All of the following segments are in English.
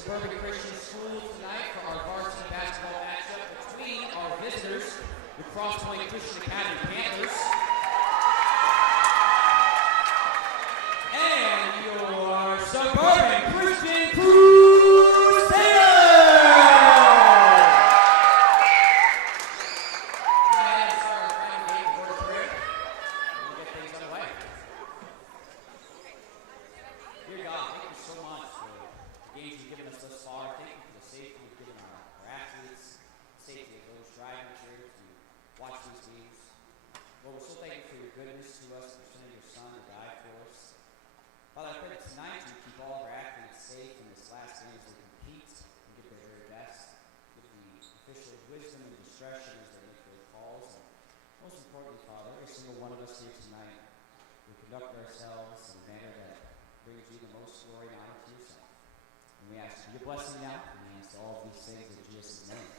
Suburban Christian School tonight for our varsity basketball matchup between our visitors, the Crosspointe Christian Academy Panthers, and your Suburban Christian Crusaders! Go ahead and start our final game for prayer. We'll get things underway. Dear God, thank you so much for the games you've given us thus far. Thank you for the safety you've given our athletes, safety of those driving here to watch these games. Lord, we're so thankful for your goodness to us, for sending your Son to die for us. Father, I pray that tonight you keep all of our athletes safe in this last game as they compete and give their very best. Give the officials wisdom and discretion as they make their calls. And most importantly, Father, every single one of us here tonight will conduct ourselves in a manner that brings you the most glory and honor to yourself. And we ask for your blessing now, and we ask all of these things in Jesus' name.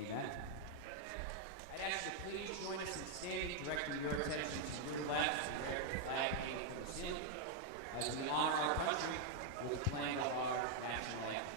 Amen. I'd ask you to please join us in standing, directing your attention to your left as we the flag hanging from the ceiling, as we honor our country with the playing of our national anthem.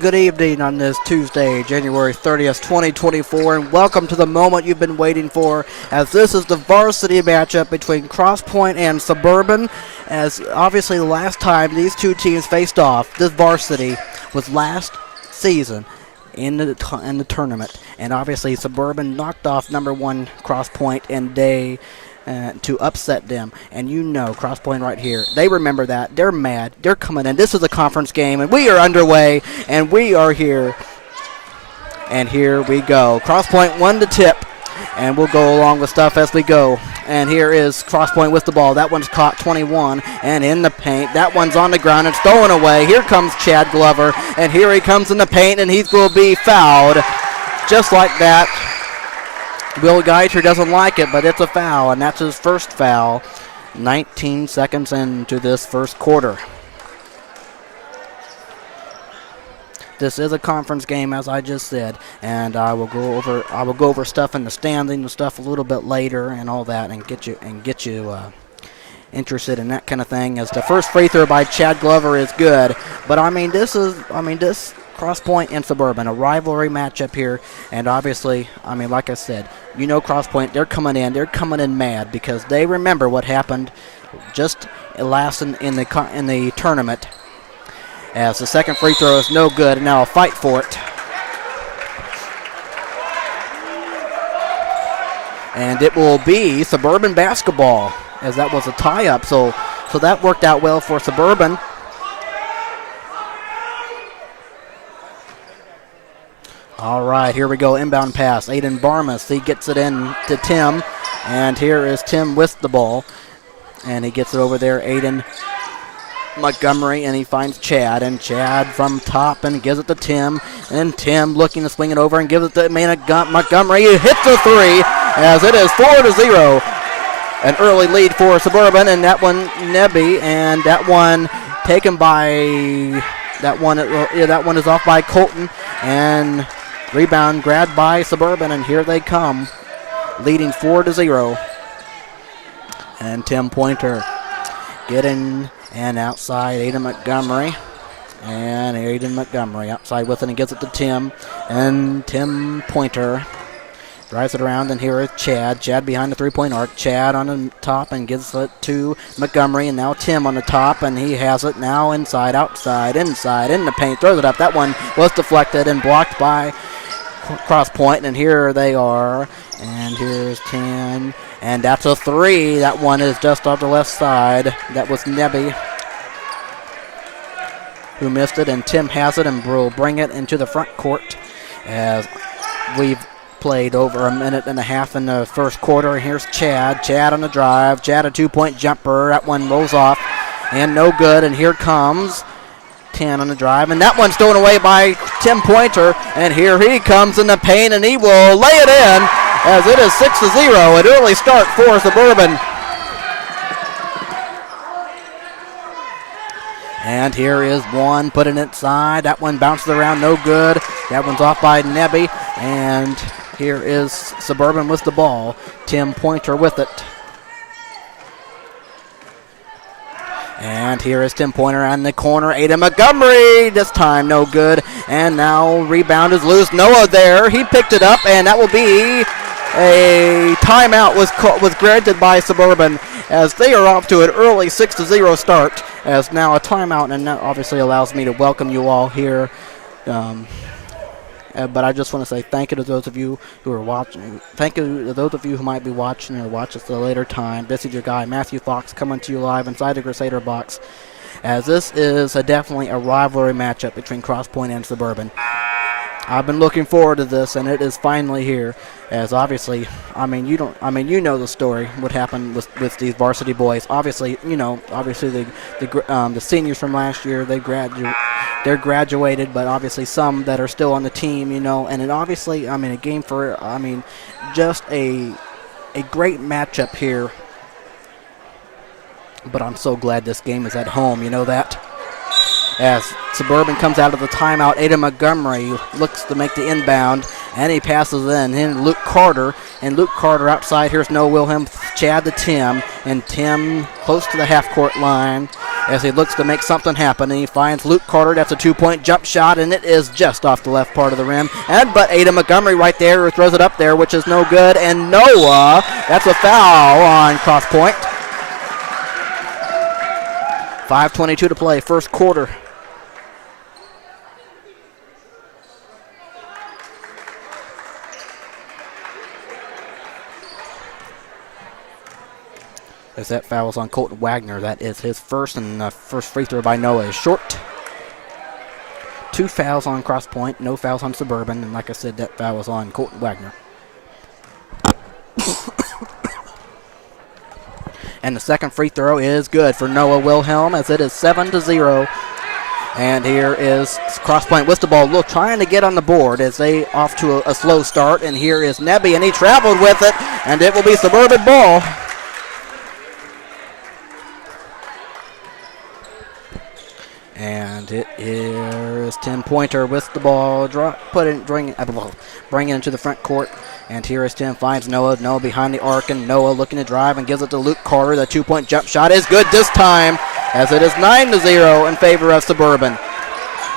Good evening on this Tuesday, January 30th, 2024, and welcome to the moment you've been waiting for, as this is the varsity matchup between Crosspointe and Suburban, as obviously the last time these two teams faced off, this varsity, was last season in the tournament, and obviously Suburban knocked off number one Crosspointe and they to upset them. And you know, Crosspointe right here, they remember that. They're mad. They're coming in. This is a conference game, and we are underway, and we are here. And here we go. Crosspointe won the tip. And we'll go along with stuff as we go. And here is Crosspointe with the ball. That one's caught, 21, and in the paint. That one's on the ground and stolen away. Here comes Chad Glover, and here he comes in the paint, and he will be fouled. Just like that. Will Geiger doesn't like it, but it's a foul, and that's his first foul. 19 seconds into this first quarter. This is a conference game, as I just said, and I will go over stuff in the standings and stuff a little bit later and all that, and get you interested in that kind of thing. As the first free throw by Chad Glover is good, but this Crosspointe and Suburban, a rivalry matchup here, and obviously, like I said, Crosspointe, they're coming in mad because they remember what happened just last in the tournament. As the second free throw is no good, and now a fight for it. And it will be Suburban basketball, as that was a tie-up, so that worked out well for Suburban. All right, here we go, inbound pass. Aiden Barmas, he gets it in to Tim, and here is Tim with the ball, and he gets it over there, Aiden Montgomery, and he finds Chad, and Chad from top and gives it to Tim, and Tim looking to swing it over and gives it to Montgomery. He hits a three as it is 4-0. An early lead for Suburban, and that one Nebby, and that one taken by that one is off by Colton, and rebound grabbed by Suburban, and here they come, leading 4-0. And Tim Pointer getting and outside Aiden Montgomery. And Aiden Montgomery outside with it and gives it to Tim. And Tim Pointer drives it around, and here is Chad. Chad behind the three-point arc. Chad on the top and gives it to Montgomery, and now Tim on the top, and he has it now inside, outside, inside, in the paint. Throws it up. That one was deflected and blocked by Crosspointe, and here they are. And here's 10, and that's a three. That one is just off the left side. That was Nebby who missed it, and Tim has it and will bring it into the front court as we've played over a minute and a half in the first quarter. And here's Chad. Chad on the drive. Chad a two-point jumper. That one rolls off and no good, and here comes 10 on the drive, and that one's stolen away by Tim Pointer, and here he comes in the paint, and he will lay it in as it is 6-0. An early start for Suburban. And here is one, put it inside. That one bounces around, no good. That one's off by Nebby, and here is Suburban with the ball. Tim Pointer with it. And here is Tim Pointer on the corner. Aiden Montgomery, this time no good. And now rebound is loose. Noah there. He picked it up, and that will be a timeout was granted by Suburban as they are off to an early 6-0 start. As now a timeout, and that obviously allows me to welcome you all here. But I just want to say thank you to those of you who are watching. Thank you to those of you who might be watching or watch us at a later time. This is your guy, Matthew Fox, coming to you live inside the Crusader box, as this is definitely a rivalry matchup between Crosspointe and Suburban. I've been looking forward to this, and it is finally here. As obviously, you know the story. What happened with these varsity boys? Obviously, the seniors from last year, they're graduated, but obviously some that are still on the team, and it obviously, a game for, just a great matchup here. But I'm so glad this game is at home. You know that. As Suburban comes out of the timeout, Aiden Montgomery looks to make the inbound, and he passes in Luke Carter, and Luke Carter outside. Here's Noah Wilhelm, Chad to Tim, and Tim close to the half-court line as he looks to make something happen, and he finds Luke Carter. That's a two-point jump shot, and it is just off the left part of the rim. But Aiden Montgomery right there who throws it up there, which is no good, and Noah, that's a foul on Crosspointe. 5:22 to play, first quarter. As that foul is on Colton Wagner. That is his first, and the first free throw by Noah is short. 2 fouls on Crosspointe, no fouls on Suburban, and like I said, that foul was on Colton Wagner. And the second free throw is good for Noah Wilhelm as it is 7-0. And here is Crosspointe with the ball, trying to get on the board as they off to a slow start. And here is Nebby, and he traveled with it, and it will be Suburban ball. And it is Tim Pointer with the ball, bring it into the front court. And here is Tim, finds Noah. Noah behind the arc, and Noah looking to drive and gives it to Luke Carter. The 2-point jump shot is good this time, as it is 9-0 in favor of Suburban.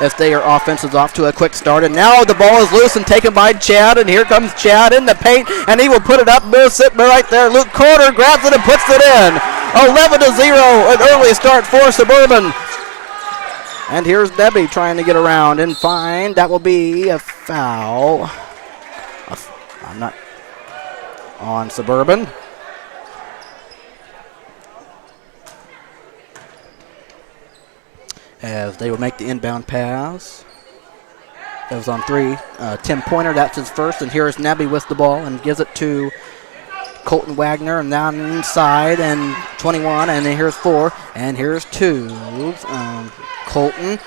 As their offense is off to a quick start, and now the ball is loose and taken by Chad, and here comes Chad in the paint, and he will put it up, sitting right there. Luke Carter grabs it and puts it in. 11-0, an early start for Suburban. And here's Debbie trying to get around and find. That will be a foul. I'm not on Suburban. As they would make the inbound pass. It was on 3. Tim Pointer, that's his first. And here's Nebby with the ball and gives it to Colton Wagner, and down inside, and 21, and then here's 4, and here's 2. Colton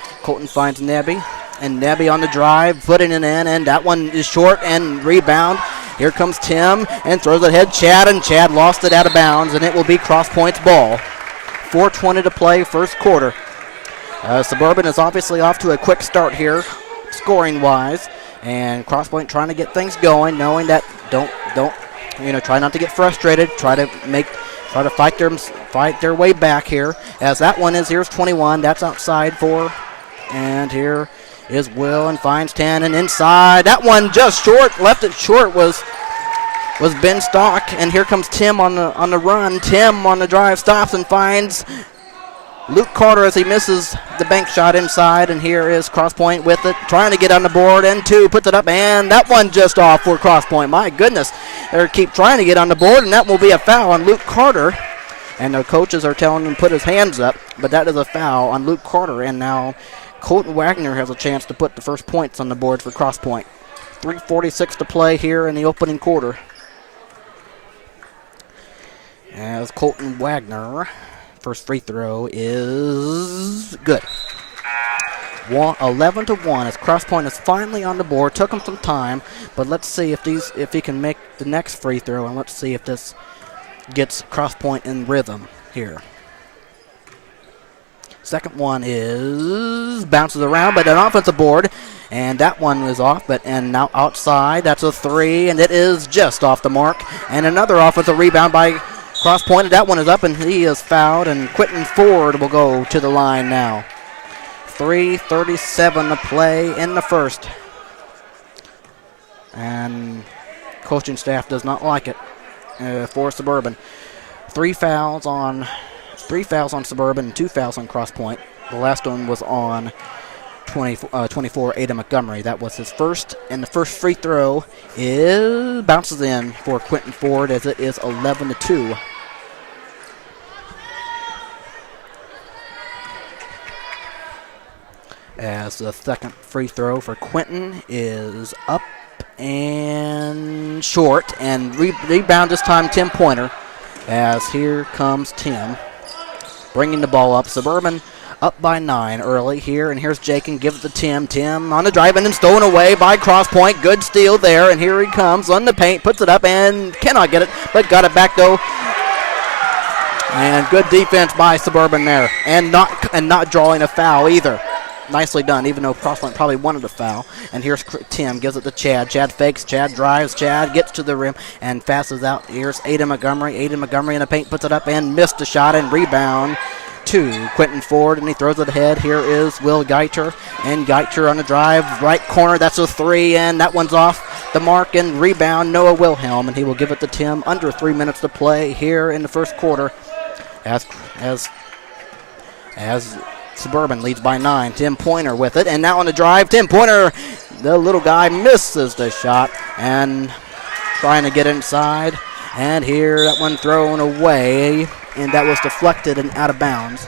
finds Nebby, and Nebby on the drive, putting it in, and that one is short, and rebound. Here comes Tim, and throws it ahead Chad, and Chad lost it out of bounds, and it will be Crosspointe's ball. 4:20 to play, first quarter. Suburban is obviously off to a quick start here, scoring-wise, and Crosspointe trying to get things going, knowing that try not to get frustrated. Try to fight their way back here. As that one is, here's 21. That's outside 4. And here is Will and finds 10 and inside. That one just short. Left it short was Ben Stock. And here comes Tim on the run. Tim on the drive stops and finds Luke Carter as he misses the bank shot inside, and here is Crosspointe with it, trying to get on the board, and 2, puts it up, and that one just off for Crosspointe. My goodness, they keep trying to get on the board, and that will be a foul on Luke Carter. And the coaches are telling him to put his hands up, but that is a foul on Luke Carter, and now Colton Wagner has a chance to put the first points on the board for Crosspointe. 3:46 to play here in the opening quarter. As Colton Wagner... First free throw is good. 11-1 as Crosspointe is finally on the board. Took him some time, but let's see if he can make the next free throw, and let's see if this gets Crosspointe in rhythm here. Second one bounces around, but an offensive board, and that one is off. And now outside, that's a 3, and it is just off the mark. And another offensive rebound by Crosspointe. That one is up, and he is fouled, and Quentin Ford will go to the line now. 3:37 to play in the first. And coaching staff does not like it for Suburban. 3 fouls on Suburban and 2 fouls on Crosspointe. The last one was on 24, Ada Montgomery. That was his first, and the first free throw bounces in for Quentin Ford as it is 11-2. As the second free throw for Quentin is up and short, and rebound this time Tim Pointer, as here comes Tim bringing the ball up. Suburban up by 9 early here, and here's Jake and gives it to Tim. Tim on the drive and then stolen away by Crosspointe. Good steal there, and here he comes on the paint, puts it up and cannot get it, but got it back though. And good defense by Suburban there, and not drawing a foul either. Nicely done, even though Crosspointe probably wanted a foul. And here's Tim, gives it to Chad. Chad fakes, Chad drives, Chad gets to the rim and passes out. Here's Ada Montgomery. Ada Montgomery in the paint, puts it up and missed a shot, and rebound to Quentin Ford, and he throws it ahead. Here is Will Geiter, and Geiter on the drive, right corner. That's a 3, and that one's off the mark, and rebound Noah Wilhelm, and he will give it to Tim. Under 3 minutes to play here in the first quarter as Suburban leads by 9. Tim Pointer with it, and now on the drive, Tim Pointer, the little guy, misses the shot and trying to get inside. And here, that one thrown away, and that was deflected and out of bounds.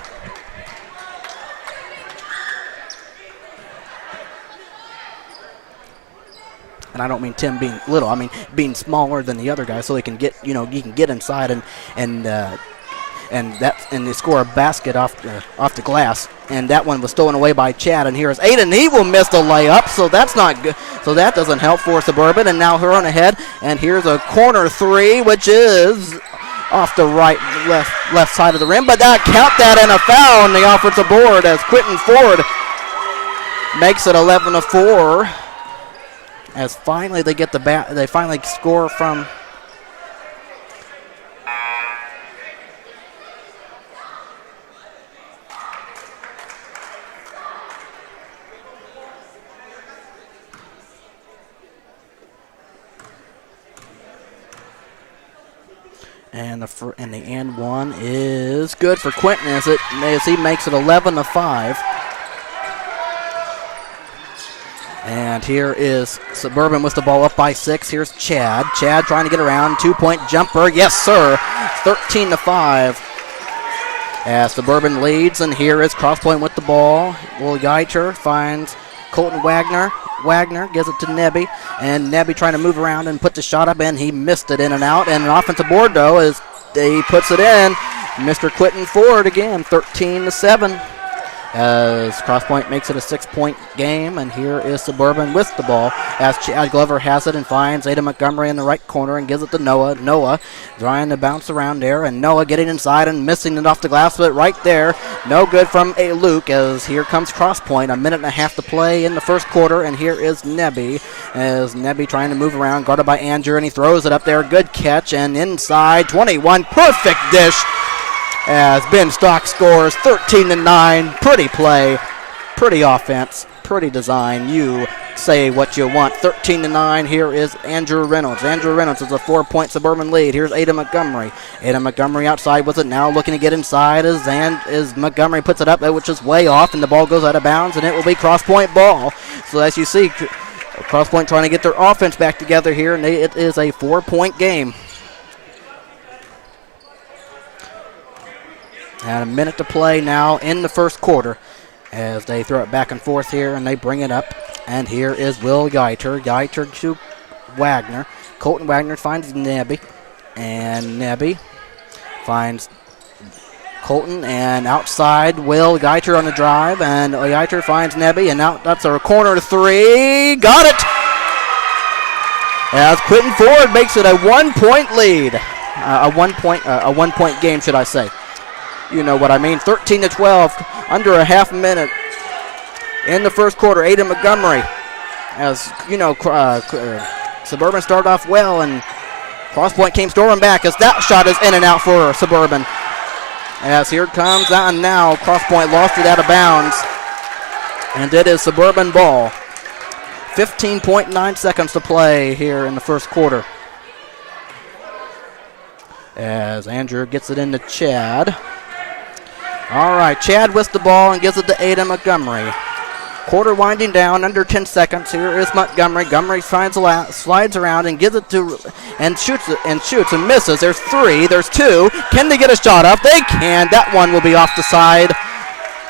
And I don't mean Tim being little, I mean being smaller than the other guy, so he can get, he can get inside and and they score a basket off the glass. And that one was stolen away by Chad. And here's Aiden. He will miss the layup, so that's not good. So that doesn't help for Suburban. And now Huron ahead. And here's a corner three, which is off the left side of the rim. But count that and a foul on the offensive board as Quentin Ford makes it 11-4. As finally they get they finally score from. And the and one is good for Quentin as he makes it 11-5. And here is Suburban with the ball up by 6. Here's Chad. Chad trying to get around. 2-point jumper. Yes, sir. 13-5. As Suburban leads, and here is Crosspointe with the ball. Will Geiter finds Colton Wagner. Wagner gives it to Nebby, and Nebby trying to move around and put the shot up, and he missed it in and out. And an offensive board, though, as he puts it in. Mr. Quentin Ford again, 13-7. As Crosspointe makes it a 6-point game, and here is Suburban with the ball as Chad Glover has it and finds Ada Montgomery in the right corner and gives it to Noah. Noah trying to bounce around there, and Noah getting inside and missing it off the glass, but right there, no good from Luke as here comes Crosspointe. A minute and a half to play in the first quarter, and here is Nebby as Nebby trying to move around, guarded by Andrew, and he throws it up there. Good catch, and inside 21, perfect dish. As Ben Stock scores 13-9. Pretty play, pretty offense, pretty design. You say what you want. 13-9. Here is Andrew Reynolds. Andrew Reynolds is a 4-point Suburban lead. Here's Ada Montgomery. Ada Montgomery outside with it now, looking to get inside as Montgomery puts it up, which is way off, and the ball goes out of bounds, and it will be Crosspointe ball. So as you see, Crosspointe trying to get their offense back together here, and it is a 4-point game. And a minute to play now in the first quarter as they throw it back and forth here, and they bring it up. And here is Will Geiter. Geiter to Wagner. Colton Wagner finds Nebby. And Nebby finds Colton. And outside, Will Geiter on the drive. And Geiter finds Nebby. And now that's a corner three. Got it! As Quentin Ford makes it a 1-point lead. A 1-point game, should I say. You know what I mean. 13-12, under a half minute in the first quarter. Ada Montgomery, as you know, Suburban started off well, and Crosspointe came storming back as that shot is in and out for Suburban. As here comes that, and now Crosspointe lost it out of bounds, and it is Suburban ball. 15.9 seconds to play here in the first quarter. As Andrew gets it into Chad. All right, Chad with the ball and gives it to Ada Montgomery. Quarter winding down, under 10 seconds. Here is Montgomery. Montgomery slides around and gives it to, and shoots and misses. There's 3, there's 2. Can they get a shot up? They can. That one will be off the side.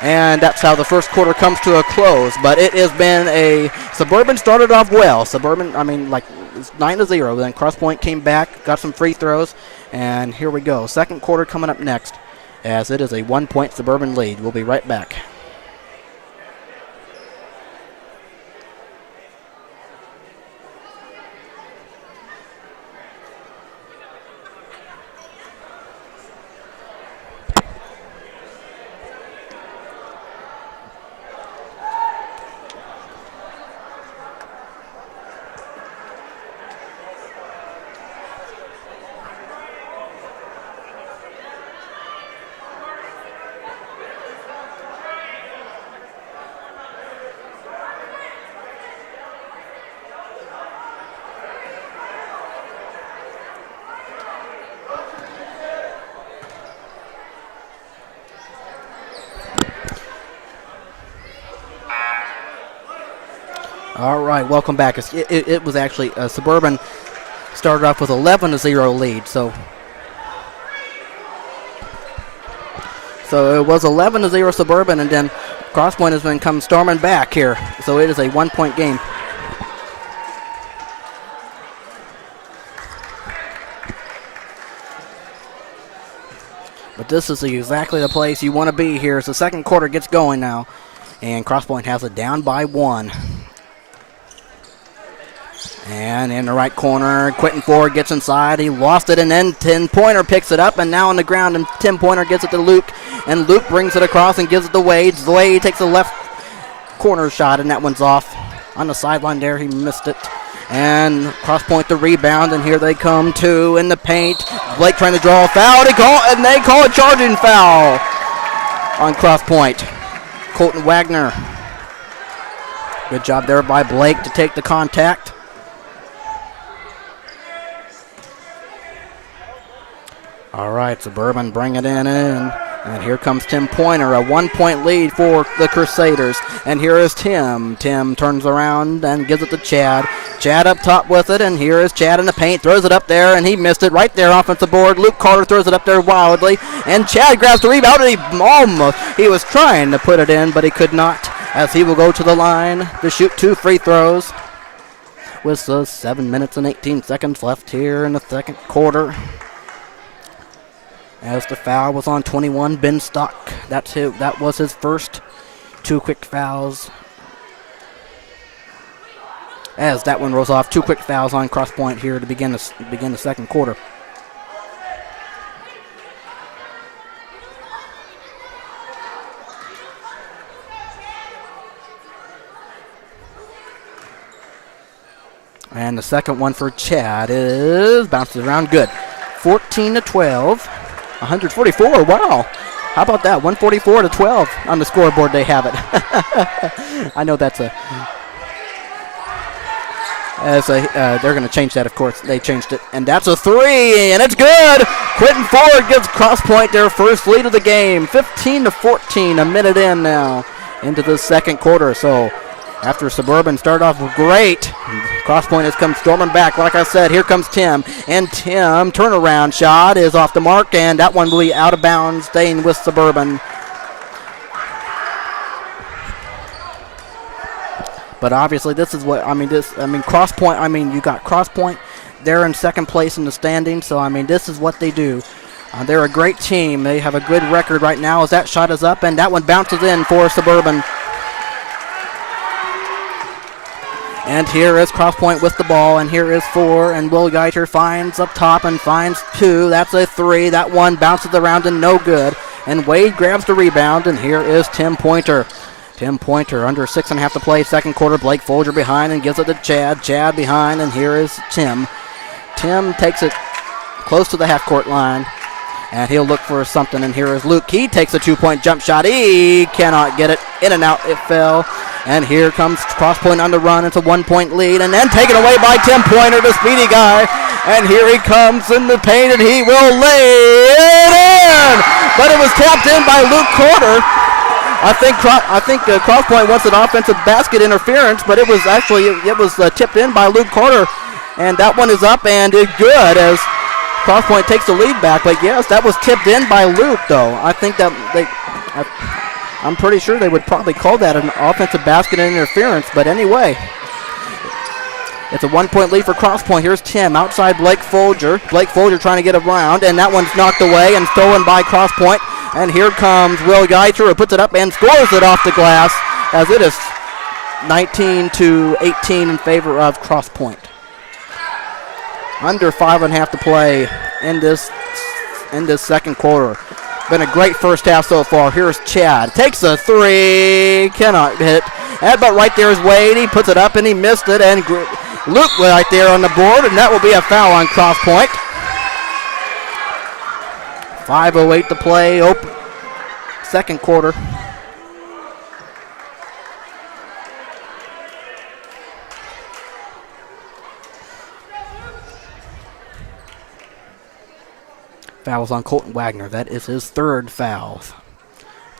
And that's how the first quarter comes to a close. But it has been a Suburban started off well. Suburban, it's 9-0. Then Crosspointe came back, got some free throws, and here we go. Second quarter coming up next, as it is a 1-point Suburban lead. We'll be right back. All right, welcome back. It was actually Suburban started off with 11-0 lead, so it was 11-0 Suburban, and then Crosspointe has been come storming back here. So it is a 1-point game. But this is exactly the place you want to be here as the second quarter gets going now. And Crosspointe has it down by 1. And in the right corner, Quentin Ford gets inside. He lost it, and then Tim Pointer picks it up, and now on the ground, and Tim Pointer gets it to Luke. And Luke brings it across and gives it to Wade. Wade takes a left corner shot, and that one's off. On the sideline there, he missed it. And Crosspointe the rebound, and here they come two in the paint. Blake trying to draw a foul, and they call a charging foul on Crosspointe. Colton Wagner. Good job there by Blake to take the contact. All right, Suburban bring it in. And here comes Tim Pointer, a 1-point lead for the Crusaders. And here is Tim. Tim turns around and gives it to Chad. Chad up top with it, and here is Chad in the paint. Throws it up there, and he missed it right there off the board. Luke Carter throws it up there wildly, and Chad grabs the rebound, and he was trying to put it in, but he could not, as he will go to the line to shoot 2 free throws with 7 minutes and 18 seconds left here in the second quarter. As the foul was on 21, Ben Stock. That was his first 2 quick fouls. As that one rolls off, 2 quick fouls on Crosspointe here to begin the second quarter. And the second one for Chad bounces around good. 14-12. 144, wow. How about that? 144-12 on the scoreboard, they have it. I know that's they're going to change that, of course. They changed it. And that's a 3, and it's good. Quentin Ford gives Crosspointe their first lead of the game. 15-14, a minute in now into the second quarter. So after Suburban started off great, Crosspointe has come storming back. Like I said, here comes Tim. And Tim, turnaround shot is off the mark, and that one will be out of bounds, staying with Suburban. But obviously this is Crosspointe, you got Crosspointe. They're in second place in the standings, so this is what they do. They're a great team. They have a good record right now as that shot is up, and that one bounces in for Suburban. And here is Crosspointe with the ball, and here is 4, and Will Geiter finds up top and finds 2. That's a 3. That one bounces around and no good. And Wade grabs the rebound, and here is Tim Pointer. Tim Pointer under 6.5 to play. Second quarter, Blake Folger behind and gives it to Chad. Chad behind, and here is Tim. Tim takes it close to the half-court line, and he'll look for something, and here is Luke. He takes a 2-point jump shot. He cannot get it. In and out, it fell. And here comes Crosspointe on the run. It's a 1-point lead, and then taken away by Tim Pointer, the speedy guy. And here he comes in the paint, and he will lay it in. But it was tapped in by Luke Carter. I think Crosspointe wants an offensive basket interference, but it was tipped in by Luke Carter, and that one is up and is good as Crosspointe takes the lead back. But yes, that was tipped in by Luke, though. I think that I'm pretty sure they would probably call that an offensive basket interference, but anyway. It's a 1-point lead for Crosspointe. Here's Tim outside Blake Folger. Blake Folger trying to get around, and that one's knocked away and stolen by Crosspointe. And here comes Will Geiter, who puts it up and scores it off the glass, as it is 19-18 in favor of Crosspointe. Under 5.5 to play in this second quarter. Been a great first half so far. Here's Chad. Takes a 3. Cannot hit. But right there is Wade. He puts it up and he missed it. And Luke right there on the board. And that will be a foul on Crosspointe. 5:08 to play. Second quarter. Fouls on Colton Wagner. That is his third foul.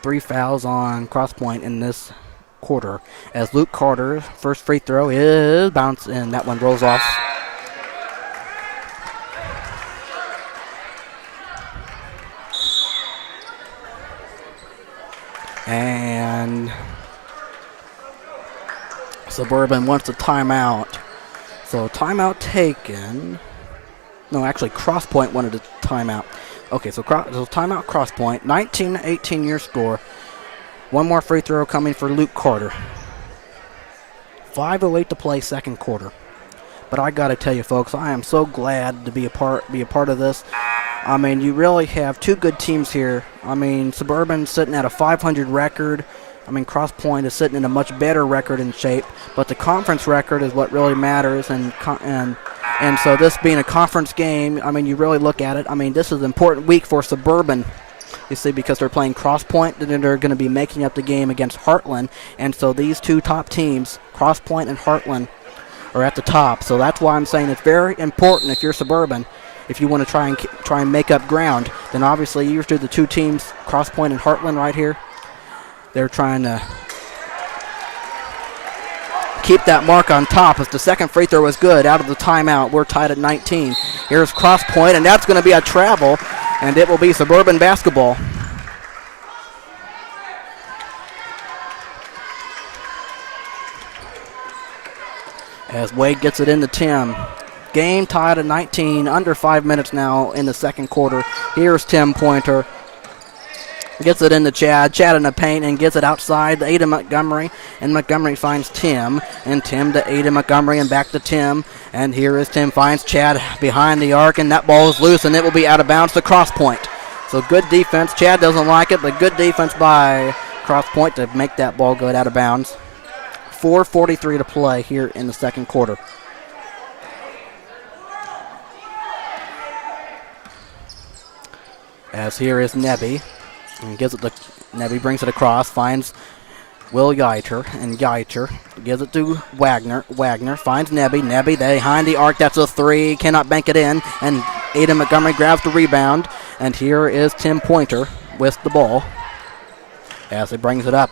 3 fouls on Crosspointe in this quarter. As Luke Carter's first free throw is bounced, and that one rolls off. And Suburban wants a timeout. So timeout taken. No, actually Crosspointe wanted a timeout. Okay, so timeout Crosspointe. 19-18 your score. One more free throw coming for Luke Carter. 5:08 to play, second quarter. But I got to tell you, folks, I am so glad to be a part of this. I mean, you really have two good teams here. I mean, Suburban's sitting at a 500 record. I mean, Crosspointe is sitting in a much better record and shape. But the conference record is what really matters. And so this being a conference game, I mean, you really look at it. I mean, this is an important week for Suburban. You see, because they're playing Crosspointe, and they're going to be making up the game against Heartland. And so these two top teams, Crosspointe and Heartland, are at the top. So that's why I'm saying it's very important if you're Suburban. If you want to try and make up ground, then obviously you're to the two teams, Crosspointe and Heartland right here. They're trying to keep that mark on top as the second free throw is good. Out of the timeout, we're tied at 19. Here's Crosspointe, and that's going to be a travel, and it will be Suburban basketball. As Wade gets it into Tim. Game tied at 19, under 5 minutes now in the second quarter. Here's Tim Pointer. Gets it into Chad. Chad in the paint and gets it outside to Aiden Montgomery. And Montgomery finds Tim. And Tim to Aiden Montgomery and back to Tim. And here is Tim finds Chad behind the arc. And that ball is loose and it will be out of bounds to Crosspointe. So good defense. Chad doesn't like it, but good defense by Crosspointe to make that ball go out of bounds. 4:43 to play here in the second quarter. As here is Nebby. And gives it to Nebby, brings it across, finds Will Geiter, and Geiter gives it to Wagner. Wagner finds Nebby. Nebby behind the arc, that's a three, cannot bank it in, and Aiden Montgomery grabs the rebound, and here is Tim Pointer with the ball. As he brings it up,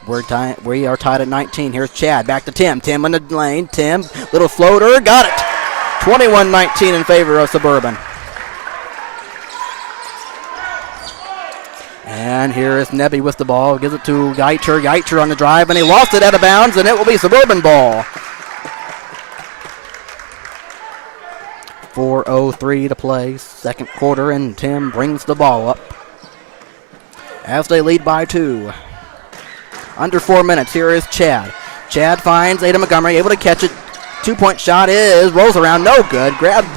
we are tied at 19. Here's Chad, back to Tim. Tim in the lane, Tim, little floater, got it! 21-19 in favor of Suburban. And here is Nebby with the ball. Gives it to Geiter. Geiter on the drive, and he lost it out of bounds, and it will be Suburban ball. 4:03 to play, second quarter, and Tim brings the ball up as they lead by 2. Under 4 minutes, here is Chad. Chad finds Aiden Montgomery, able to catch it. 2-point shot rolls around, no good. Grabbed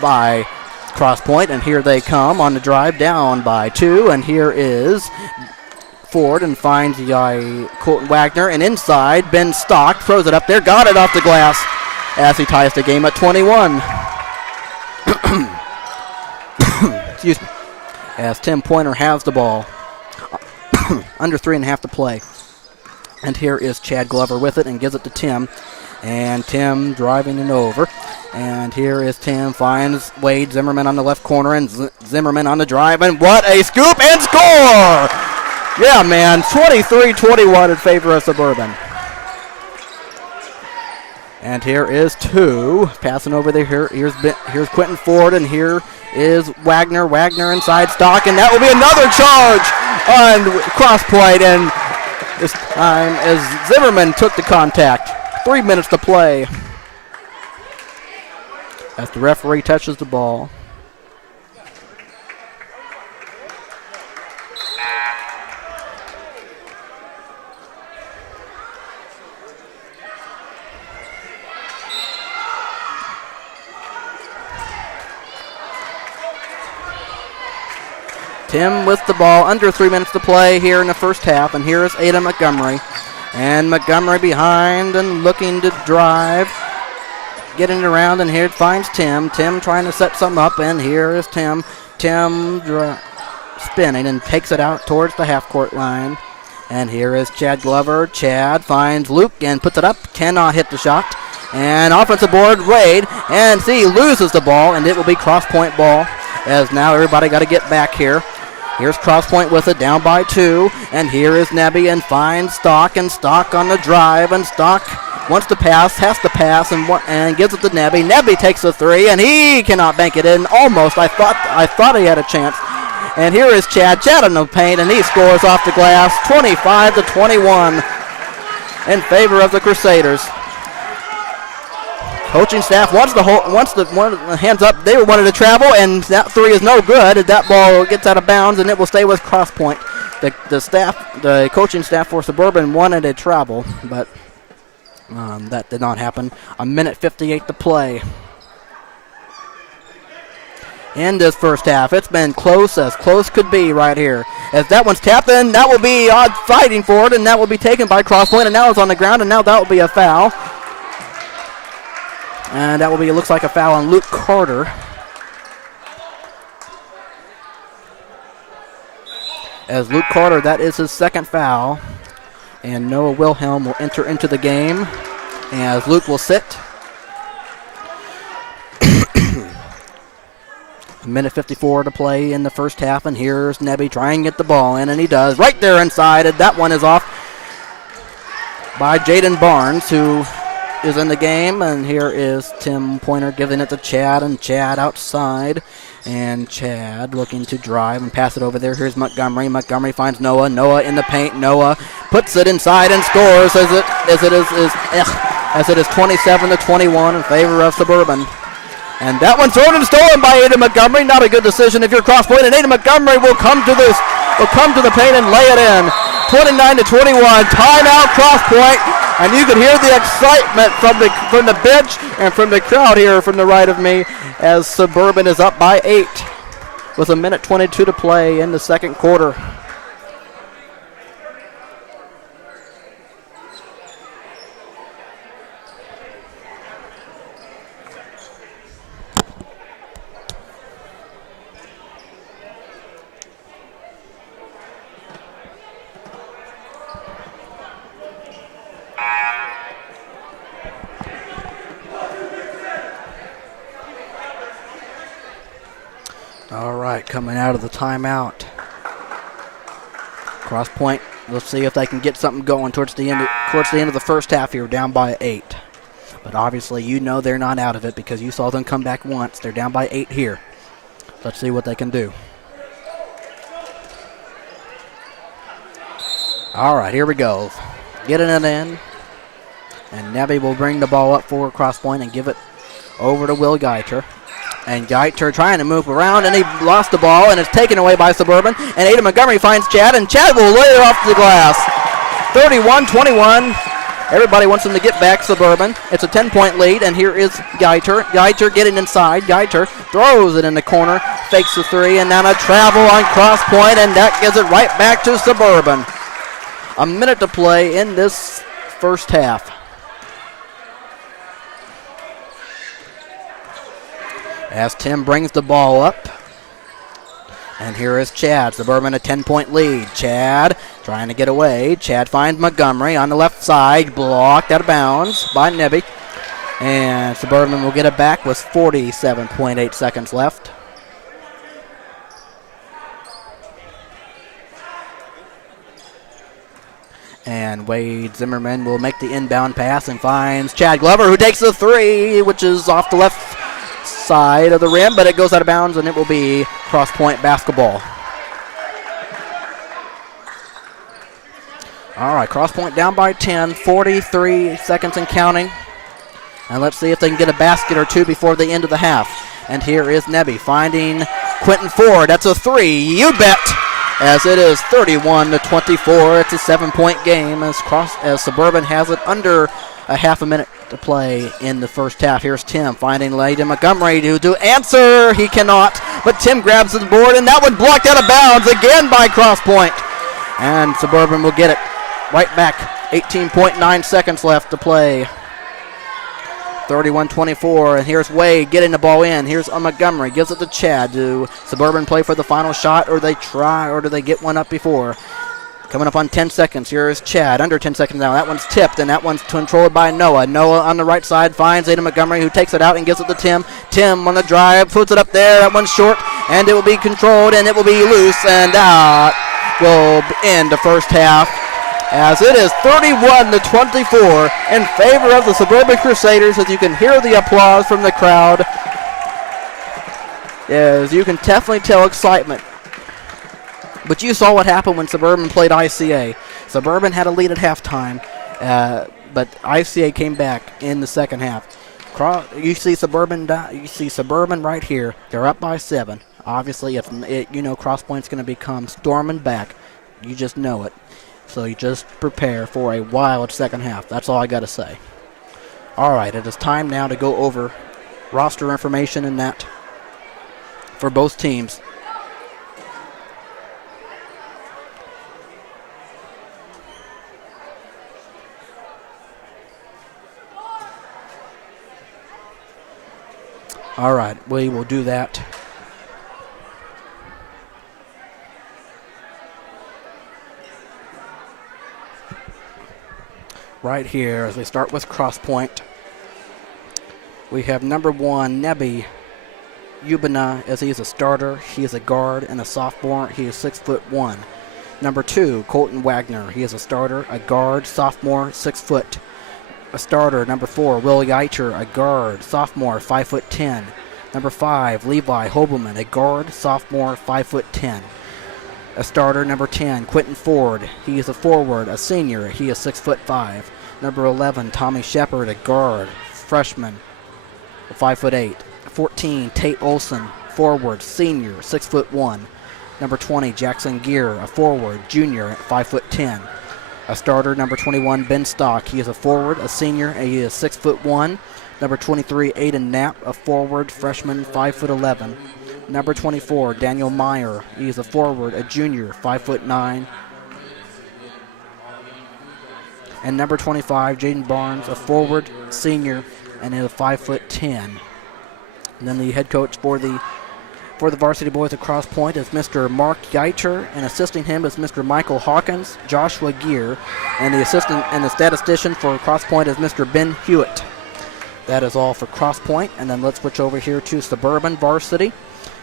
by Crosspointe, and here they come on the drive, down by 2, and here is Ford and finds Colton Wagner, and inside Ben Stock throws it up there, got it off the glass as he ties the game at 21. Excuse me. As Tim Pointer has the ball. Under 3.5 to play. And here is Chad Glover with it and gives it to Tim. And Tim driving it over. And here is Tim, finds Wade Zimmerman on the left corner, and Zimmerman on the drive, and what a scoop and score! Yeah, man, 23-21 in favor of Suburban. And here is 2, passing over there. Here's Quentin Ford, and here is Wagner. Wagner inside Stock, and that will be another charge on Crosspointe, and this time as Zimmerman took the contact. 3 minutes to play. As the referee touches the ball. Tim with the ball, under 3 minutes to play here in the first half, and here is Aiden Montgomery. And Montgomery behind and looking to drive. Getting it around, and here it finds Tim. Tim trying to set something up, and here is Tim. Tim spinning and takes it out towards the half-court line. And here is Chad Glover. Chad finds Luke and puts it up. Cannot hit the shot. And offensive board, Wade. And see, loses the ball, and it will be Crosspointe ball, as now everybody got to get back here. Here's Crosspointe with it, down by 2. And here is Nebby and finds Stock, and Stock on the drive, and Stock wants to pass, has to pass, and gives it to Nebby. Nebby takes a 3, and he cannot bank it in. Almost. I thought he had a chance. And here is Chad. Chad in the paint, and he scores off the glass. 25-21 in favor of the Crusaders. Coaching staff wants the hands up. They wanted to travel, and that three is no good. That ball gets out of bounds, and it will stay with Crosspointe. The coaching staff for Suburban wanted a travel, but that did not happen. 1:58 to play in this first half. It's been close as close could be right here. As that one's tapped in, that will be Odd fighting for it, and that will be taken by Crosspointe, and now it's on the ground, and now that will be a foul. And that will be, looks like a foul on Luke Carter. As Luke Carter, that is his second foul. And Noah Wilhelm will enter into the game as Luke will sit. 1:54 to play in the first half, and here's Nebby trying to get the ball in, and he does. Right there inside, and that one is off by Jaden Barnes, who is in the game, and here is Tim Pointer giving it to Chad, and Chad outside, and Chad looking to drive and pass it over there. Here's Montgomery. Montgomery finds Noah. Noah in the paint. Noah puts it inside and scores as it is 27-21 in favor of Suburban. And that one's thrown and stolen by Aiden Montgomery. Not a good decision if you're Crosspointe, and Aiden Montgomery will come to the paint and lay it in. 29-21. Timeout, Crosspointe. And you can hear the excitement from the bench and from the crowd here from the right of me as Suburban is up by 8 with 1:22 to play in the second quarter. All right, coming out of the timeout. Crosspointe, let's see if they can get something going towards the end of the first half here, down by 8. But obviously, you know they're not out of it because you saw them come back once. They're down by 8 here. Let's see what they can do. All right, here we go. Getting it in. And Nebby will bring the ball up for Crosspointe and give it over to Will Geiter. And Geiter trying to move around, and he lost the ball, and it's taken away by Suburban. And Aiden Montgomery finds Chad, and Chad will lay it off the glass. 31-21. Everybody wants him to get back, Suburban. It's a 10-point lead, and here is Geiter. Geiter getting inside. Geiter throws it in the corner, fakes the three, and now a travel on Crosspointe, and that gives it right back to Suburban. A minute to play in this first half. As Tim brings the ball up. And here is Chad. Suburban a 10-point lead. Chad trying to get away. Chad finds Montgomery on the left side. Blocked out of bounds by Nebby. And Suburban will get it back with 47.8 seconds left. And Wade Zimmerman will make the inbound pass and finds Chad Glover, who takes the three, which is off the left side of the rim, but it goes out of bounds, and it will be Crosspointe basketball. All right, Crosspointe down by 10, 43 seconds and counting. And let's see if they can get a basket or two before the end of the half. And here is Nebby finding Quentin Ford. That's a three, you bet, as it is 31-24. It's a 7-point game as Suburban has it under a half a minute to play in the first half. Here's Tim finding Layden Montgomery to answer. He cannot, but Tim grabs the board, and that one blocked out of bounds again by Crosspointe. And Suburban will get it right back. 18.9 seconds left to play. 31-24, and here's Wade getting the ball in. Here's Montgomery, gives it to Chad. Do Suburban play for the final shot, or they try, or do they get one up before? Coming up on 10 seconds. Here is Chad. Under 10 seconds now. That one's tipped, and that one's controlled by Noah. Noah on the right side finds Aiden Montgomery, who takes it out and gives it to Tim. Tim on the drive, puts it up there. That one's short, and it will be controlled, and it will be loose, and that will end the first half, as it is 31-24 in favor of the Suburban Crusaders, as you can hear the applause from the crowd. As you can definitely tell excitement. But you saw what happened when Suburban played ICA. Suburban had a lead at halftime, but ICA came back in the second half. You see Suburban. You see Suburban right here. They're up by 7. Obviously, if Crosspointe's going to become storming back. You just know it. So you just prepare for a wild second half. That's all I got to say. All right, it is time now to go over roster information and that for both teams. All right, we will do that. Right here, as we start with Crosspointe, we have number 1, Nebi Ubina, as he is a starter. He is a guard and a sophomore. He is 6'1". Number 2, Colton Wagner. He is a starter, a guard, sophomore, 6 foot. A starter, number 4, Will Yeiter, a guard, sophomore, 5'10". Number 5, Levi Hobelman, a guard, sophomore, 5'10". A starter, number 10, Quentin Ford. He is a forward, a senior. He is 6'5". Number 11, Tommy Shepard, a guard, freshman, 5'8". 14, Tate Olson, forward, senior, 6'1". Number 20, Jackson Gear, a forward, junior, 5'10". A starter, number 21, Ben Stock. He is a forward, a senior, and he is 6'1". Number 23, Aiden Knapp, a forward, freshman, 5'11". Number 24, Daniel Meyer. He is a forward, a junior, 5'9". And number 25, Jaden Barnes, a forward, senior, and is 5'10". And then the head coach for the varsity boys at Crosspointe is Mr. Mark Yeiter, and assisting him is Mr. Michael Hawkins, Joshua Gear, and the assistant and the statistician for Crosspointe is Mr. Ben Hewitt. That is all for Crosspointe, and then let's switch over here to Suburban Varsity,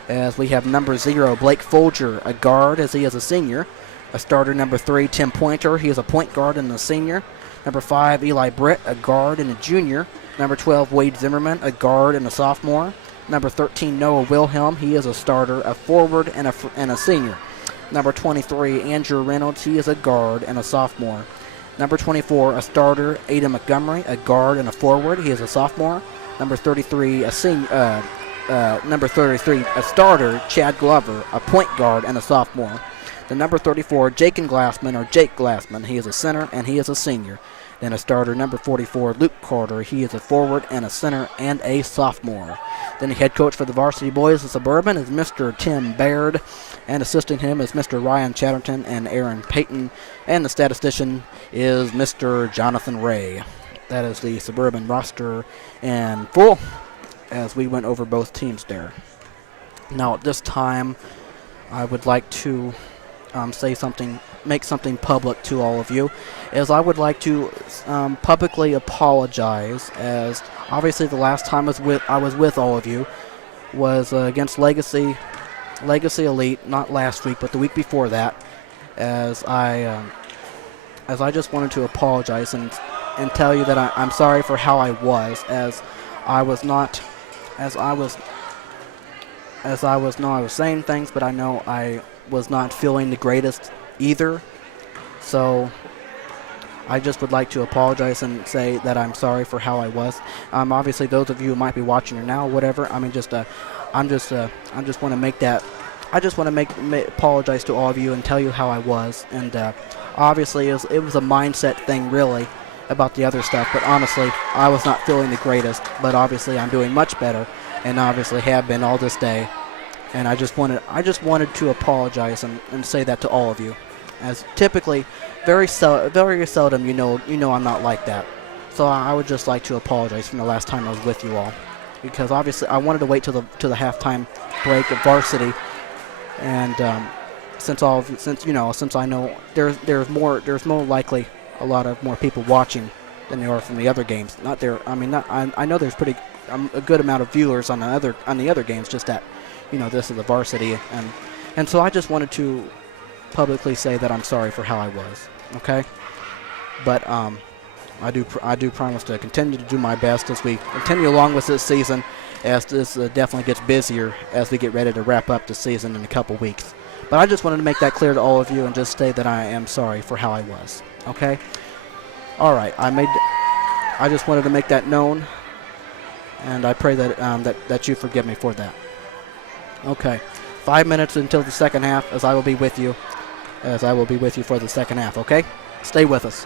as we have number 0, Blake Folger, a guard, as he is a senior. A starter, number 3, Tim Pointer. He is a point guard and a senior. Number 5, Eli Britt, a guard and a junior. Number 12, Wade Zimmerman, a guard and a sophomore. Number 13, Noah Wilhelm. He is a starter, a forward, and a senior. Number 23, Andrew Reynolds. He is a guard and a sophomore. Number 24, a starter, Ada Montgomery, a guard and a forward. He is a sophomore. Number 33, a starter, Chad Glover, a point guard and a sophomore. The number 34, Jake Glassman. He is a center and he is a senior. Then a starter, number 44, Luke Carter. He is a forward and a center and a sophomore. Then the head coach for the varsity boys of Suburban is Mr. Tim Baird, and assisting him is Mr. Ryan Chatterton and Aaron Payton, and the statistician is Mr. Jonathan Ray. That is the Suburban roster in full, as we went over both teams there. Now at this time, I would like to make something public to all of you, as I would like to publicly apologize, as obviously the last time I was with all of you was against Legacy Elite, not last week, but the week before that, as I just wanted to apologize and tell you that I'm sorry for how I was, as I was saying things, but I know I was not feeling the greatest either. So I just would like to apologize and say that I'm sorry for how I was. Obviously, those of you who might be watching it now, whatever. I just want to make that. I just want to apologize to all of you and tell you how I was. And obviously, it was a mindset thing, really, about the other stuff. But honestly, I was not feeling the greatest. But obviously, I'm doing much better, and obviously have been all this day. And I just wanted to apologize and say that to all of you, as typically, very seldom, you know, I'm not like that. So I would just like to apologize from the last time I was with you all, because obviously I wanted to wait till the halftime break of varsity, and since I know there's more likely a lot of more people watching than there are from the other games. I know there's a good amount of viewers on the other games, just that. This is the varsity, and so I just wanted to publicly say that I'm sorry for how I was, okay? But I do promise to continue to do my best as we continue along with this season, as this definitely gets busier as we get ready to wrap up the season in a couple weeks. But I just wanted to make that clear to all of you and just say that I am sorry for how I was, okay? All right, I just wanted to make that known. and I pray that that you forgive me for that. Okay, 5 minutes until the second half, as I will be with you for the second half. Okay, stay with us.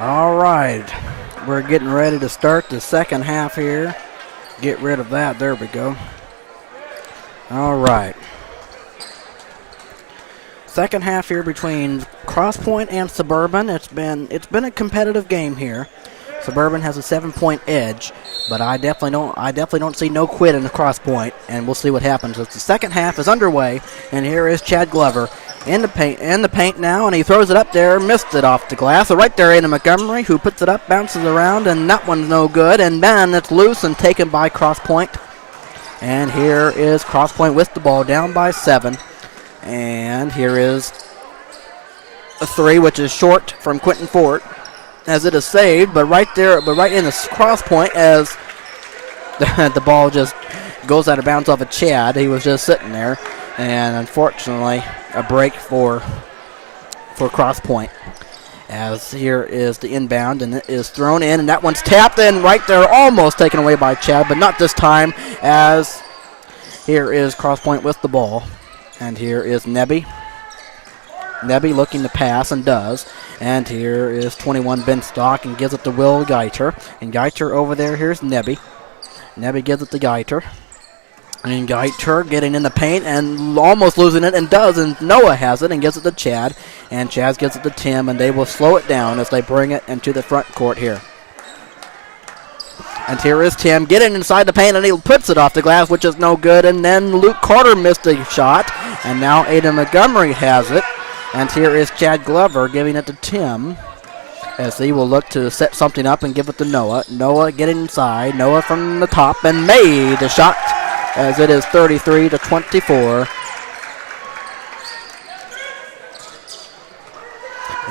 All right, we're getting ready to start the second half here. Get rid of that. There we go. All right. Second half here between Crosspointe and Suburban. It's been a competitive game here. Suburban has a 7-point edge, but I definitely don't see no quit in the Crosspointe, and we'll see what happens as the second half is underway. And here is Chad Glover in the paint now, and he throws it up there, missed it off the glass. So right there, Aiden Montgomery, who puts it up, bounces around, and that one's no good. And then it's loose and taken by Crosspointe. And here is Crosspointe with the ball, down by 7. And here is a 3, which is short from Quentin Fort, as it is saved. But right in the Crosspointe, as the ball just goes out of bounds off of Chad. He was just sitting there, and unfortunately, a break for Crosspointe. As here is the inbound, and it is thrown in, and that one's tapped in right there, almost taken away by Chad, but not this time, as here is Crosspointe with the ball. And here is Nebby. Nebby looking to pass, and does. And here is 21 Ben Stock, and gives it to Will Geiter. And Geiter over there, here's Nebby. Nebby gives it to Geiter. And Geiter getting in the paint and almost losing it, and does. And Noah has it and gives it to Chad. And Chad gives it to Tim, and they will slow it down as they bring it into the front court here. And here is Tim getting inside the paint, and he puts it off the glass, which is no good. And then Luke Carter missed a shot. And now Aiden Montgomery has it. And here is Chad Glover giving it to Tim, as he will look to set something up and give it to Noah. Noah getting inside. Noah from the top, and made the shot, as it is 33-24.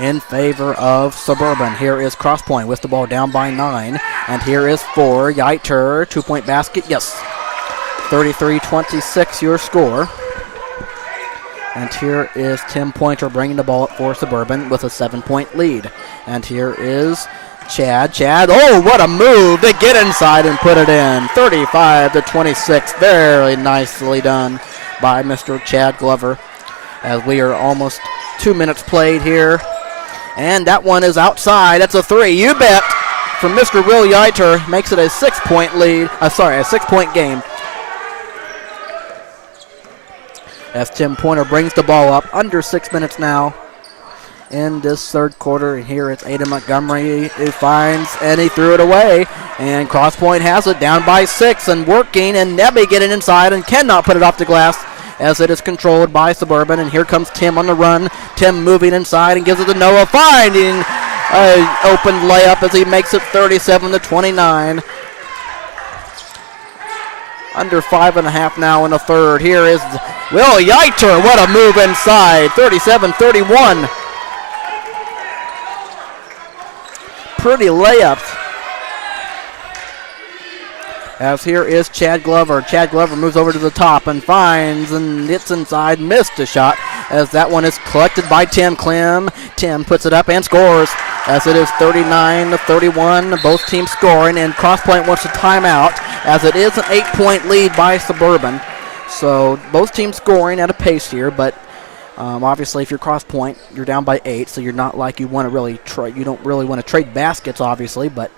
In favor of Suburban. Here is Crosspointe with the ball, down by 9. And here is 4. Geiter, 2-point basket. Yes. 33-26 your score. And here is Tim Pointer bringing the ball up for Suburban with a 7-point lead. And here is Chad. Chad, oh, what a move to get inside and put it in. 35-26. Very nicely done by Mr. Chad Glover, as we are almost 2 minutes played here. And that one is outside. That's a 3. You bet. From Mr. Will Geiter, makes it a 6-point lead. A 6-point game. As Tim Pointer brings the ball up, under 6 minutes now in this third quarter. And here it's Aiden Montgomery who finds, and he threw it away. And Crosspointe has it, down by 6 and working. And Nebby getting inside and cannot put it off the glass, as it is controlled by Suburban. And here comes Tim on the run. Tim moving inside and gives it to Noah, finding an open layup as he makes it 37-29. Under 5.5 now in the third. Here is Will Geiter. What a move inside. 37-31. Pretty layups. As here is Chad Glover. Chad Glover moves over to the top and finds, and hits inside, missed a shot, as that one is collected by Tim Clem. Tim puts it up and scores, as it is 39-31. Both teams scoring, and Crosspointe wants a timeout, as it is an 8-point lead by Suburban. So both teams scoring at a pace here, but obviously if you're Crosspointe, you're down by 8, so you're not like you want to really you don't really want to trade baskets, obviously, but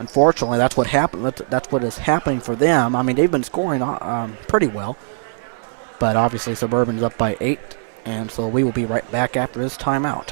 unfortunately, that's what happened. That's what is happening for them. I mean, they've been scoring pretty well, but obviously Suburban is up by 8, and so we will be right back after this timeout.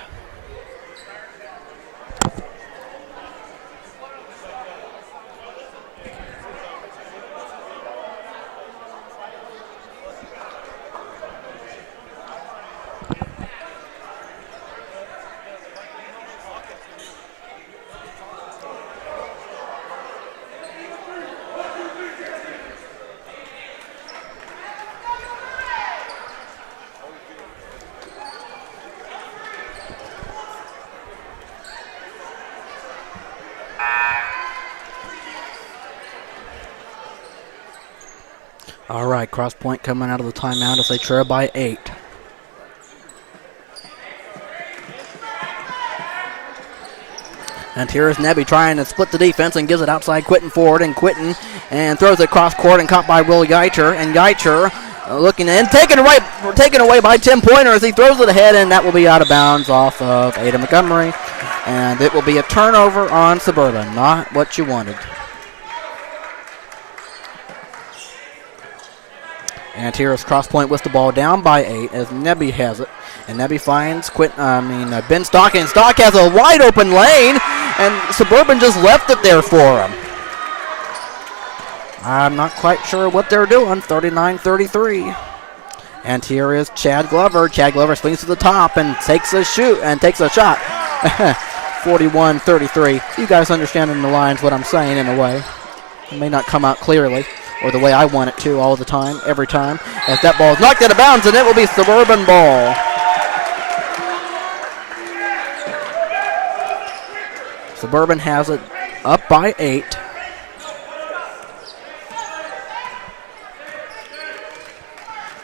All right, Crosspointe coming out of the timeout as they trail by 8. And here is Nebby trying to split the defense and gives it outside Quentin Ford, and Quentin and throws it cross court and caught by Will Geiter. And Geiter looking and taken away by Tim Pointer as he throws it ahead, and that will be out of bounds off of Aiden Montgomery. And it will be a turnover on Suburban. Not what you wanted. And here is Crosspointe with the ball down by 8 as Nebby has it. And Nebby finds Ben Stock, and Stock has a wide open lane, and Suburban just left it there for him. I'm not quite sure what they're doing. 39-33. And here is Chad Glover. Chad Glover swings to the top and takes a shot. 41-33. You guys understand in the lines what I'm saying in a way. It may not come out clearly or the way I want it to all the time, every time. As that ball is knocked out of bounds, and it will be Suburban ball. Suburban has it up by 8.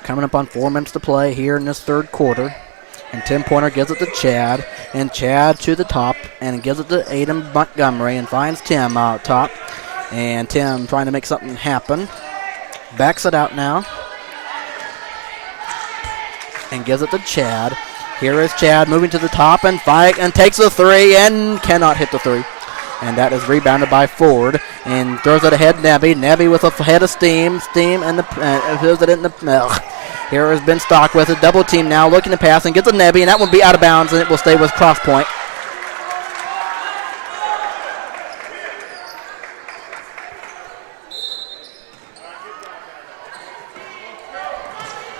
Coming up on 4 minutes to play here in this third quarter. And Tim Pointer gives it to Chad. And Chad to the top and gives it to Aiden Montgomery and finds Tim out top. And Tim trying to make something happen. Backs it out now. And gives it to Chad. Here is Chad moving to the top and takes a 3 and cannot hit the 3. And that is rebounded by Ford and throws it ahead Nebby. Nebby with a head of steam and throws it in the. Here is Ben Stock with a double team now, looking to pass and gets a Nebby, and that will be out of bounds, and it will stay with Crosspointe.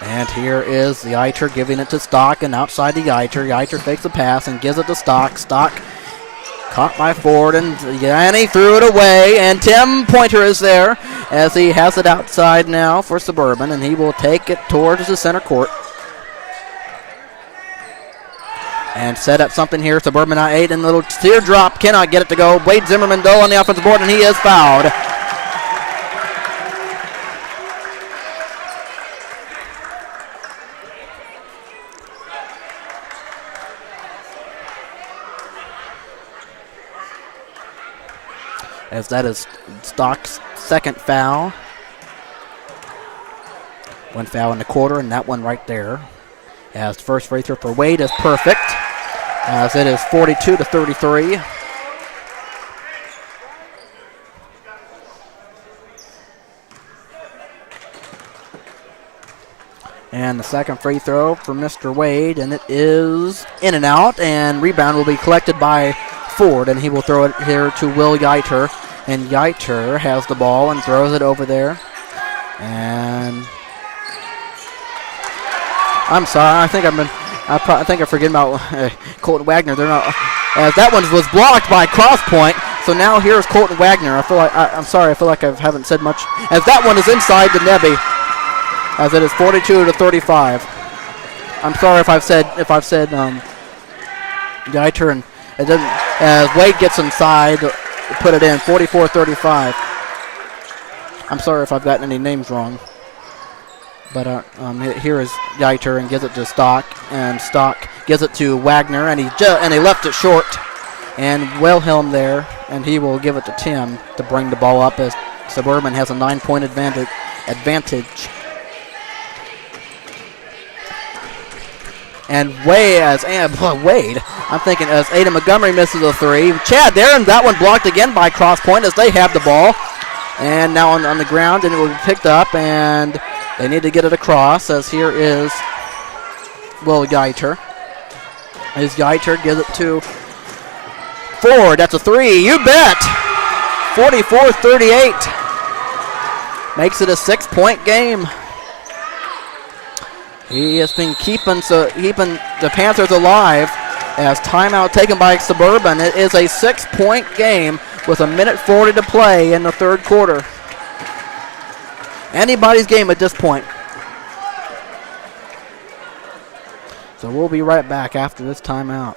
And here is the Eiter giving it to Stock, and outside the Eiter. Eiter fakes the pass and gives it to Stock. Stock caught by Ford, and he threw it away, and Tim Pointer is there as he has it outside now for Suburban, and he will take it towards the center court. And set up something here. Suburban at 8, and little teardrop cannot get it to go. Wade Zimmerman, though, on the offensive board, and he is fouled. As that is Stock's second foul. One foul in the quarter, and that one right there. As the first free throw for Wade is perfect. As it is 42-33. And the second free throw for Mr. Wade, and it is in and out, and rebound will be collected by Ford, and he will throw it here to Will Yeiter. And Yeiter has the ball and throws it over there. And I'm sorry, I think I'm forgetting about Colton Wagner. They're not, as that one was blocked by Crosspointe. So now here's Colton Wagner. I'm sorry, I feel like I haven't said much. As that one is inside the Nebby. As it is 42-35. I'm sorry if I've said Yeiter, and it doesn't. As Wade gets inside, put it in 44-35. I'm sorry if I've gotten any names wrong. But here is Yeiter and gives it to Stock, and Stock gives it to Wagner, and he left it short. And Wilhelm there, and he will give it to Tim to bring the ball up as Suburban has a 9-point advantage. And Wade, I'm thinking as Aiden Montgomery misses a 3. Chad there, and that one blocked again by Crosspointe as they have the ball. And now on the ground, and it will be picked up, and they need to get it across, as here is Will Yeiter. As Yeiter gives it to Ford. That's a 3. You bet! 44-38. Makes it a 6-point game. He has been keeping the Panthers alive as timeout taken by Suburban. It is a 6-point game with 1:40 to play in the third quarter. Anybody's game at this point. So we'll be right back after this timeout.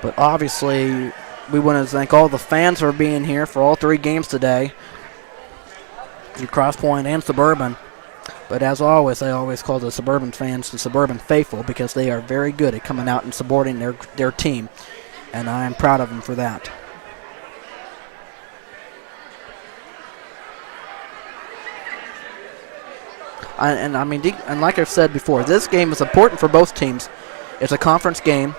But obviously, we want to thank all the fans for being here for all 3 games today. Crosspointe and Suburban. But as always, I always call the Suburban fans the Suburban faithful because they are very good at coming out and supporting their team. And I am proud of them for that. And like I've said before, this game is important for both teams. It's a conference game,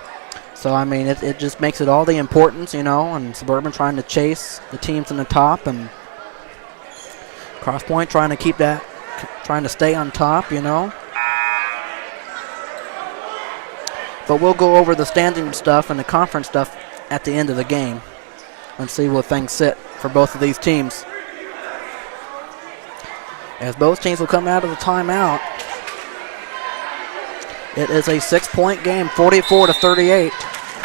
so I mean it just makes it all the importance, and Suburban trying to chase the teams in the top, and Crosspointe trying to stay on top, But we'll go over the standing stuff and the conference stuff at the end of the game and see where things sit for both of these teams. As both teams will come out of the timeout. It is a 6-point game, 44-38,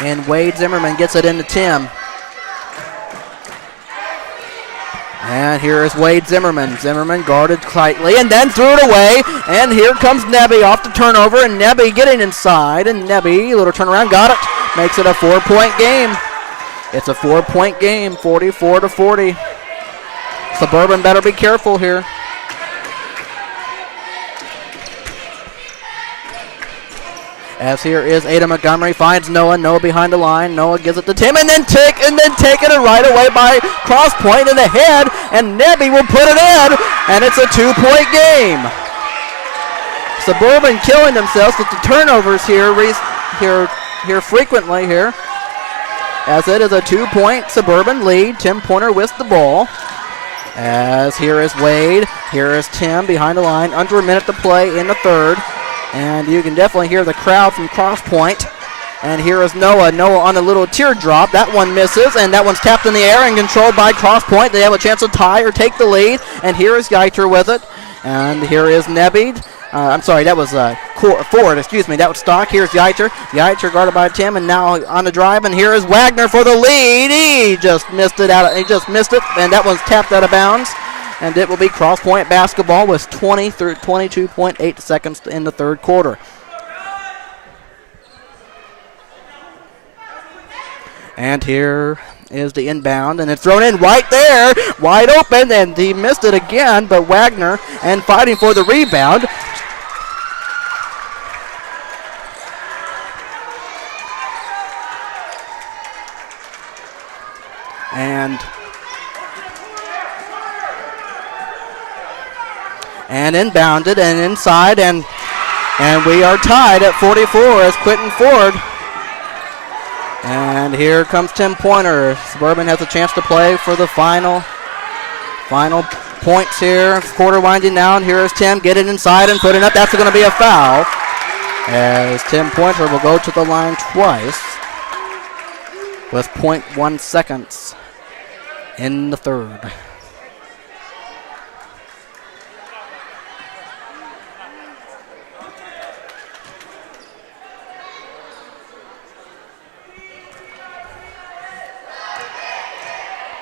and Wade Zimmerman gets it into Tim. And here is Wade Zimmerman. Zimmerman guarded tightly and then threw it away. And here comes Nebby off the turnover, and Nebby getting inside. And Nebby, little turnaround, got it. Makes it a 4-point game. It's a 4-point game, 44-40. Suburban better be careful here. As here is Ada Montgomery, finds Noah. Noah behind the line. Noah gives it to Tim, and then taken it right away by Crosspointe in the head, and Nebby will put it in, and it's a 2-point game. Suburban killing themselves with the turnovers here frequently here, as it is a 2-point Suburban lead. Tim Pointer with the ball. As here is Wade. Here is Tim behind the line. Under a minute to play in the third. And you can definitely hear the crowd from Crosspointe. And here is Noah. Noah on a little teardrop. That one misses, and that one's tapped in the air and controlled by Crosspointe. They have a chance to tie or take the lead. And here is Geiter with it. And here is Nebby. That was Ford, excuse me. That was Stock. Here's Geiter. Geiter guarded by Tim, and now on the drive. And here is Wagner for the lead. He just missed it, and that one's tapped out of bounds. And it will be Crosspointe basketball with 22.8 seconds in the third quarter. And here is the inbound, and it's thrown in right there, wide open, and he missed it again, but Wagner and fighting for the rebound. And inbounded and inside, and we are tied at 44 as Quentin Ford. And here comes Tim Pointer. Suburban has a chance to play for the final points here. Quarter winding down. Here is Tim getting inside and putting up. That's going to be a foul, as Tim Pointer will go to the line twice with 0.1 seconds in the third.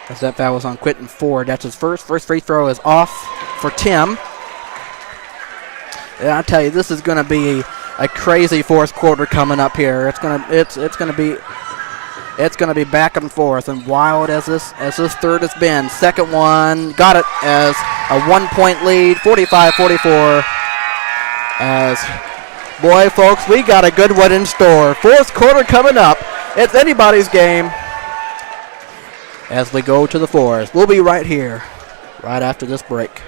As that foul was on Quentin Ford. That's his first. First free throw is off for Tim. Yeah, I tell you, this is going to be a crazy fourth quarter coming up here. It's going to be back and forth and wild as this third has been. Second one, got it as a 1-point lead, 45-44. As boy, folks, we got a good one in store. Fourth quarter coming up. It's anybody's game. As we go to the fourth. We'll be right here, right after this break.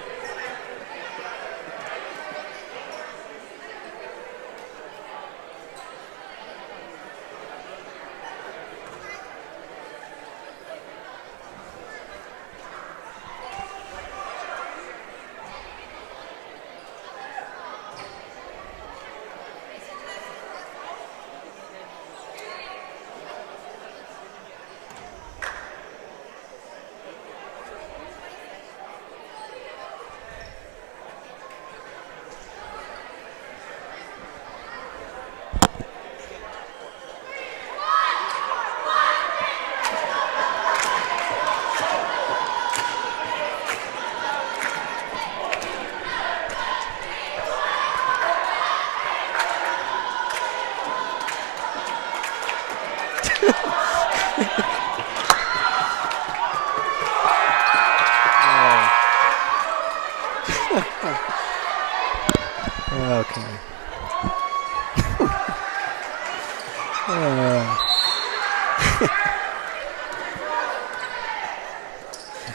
Okay.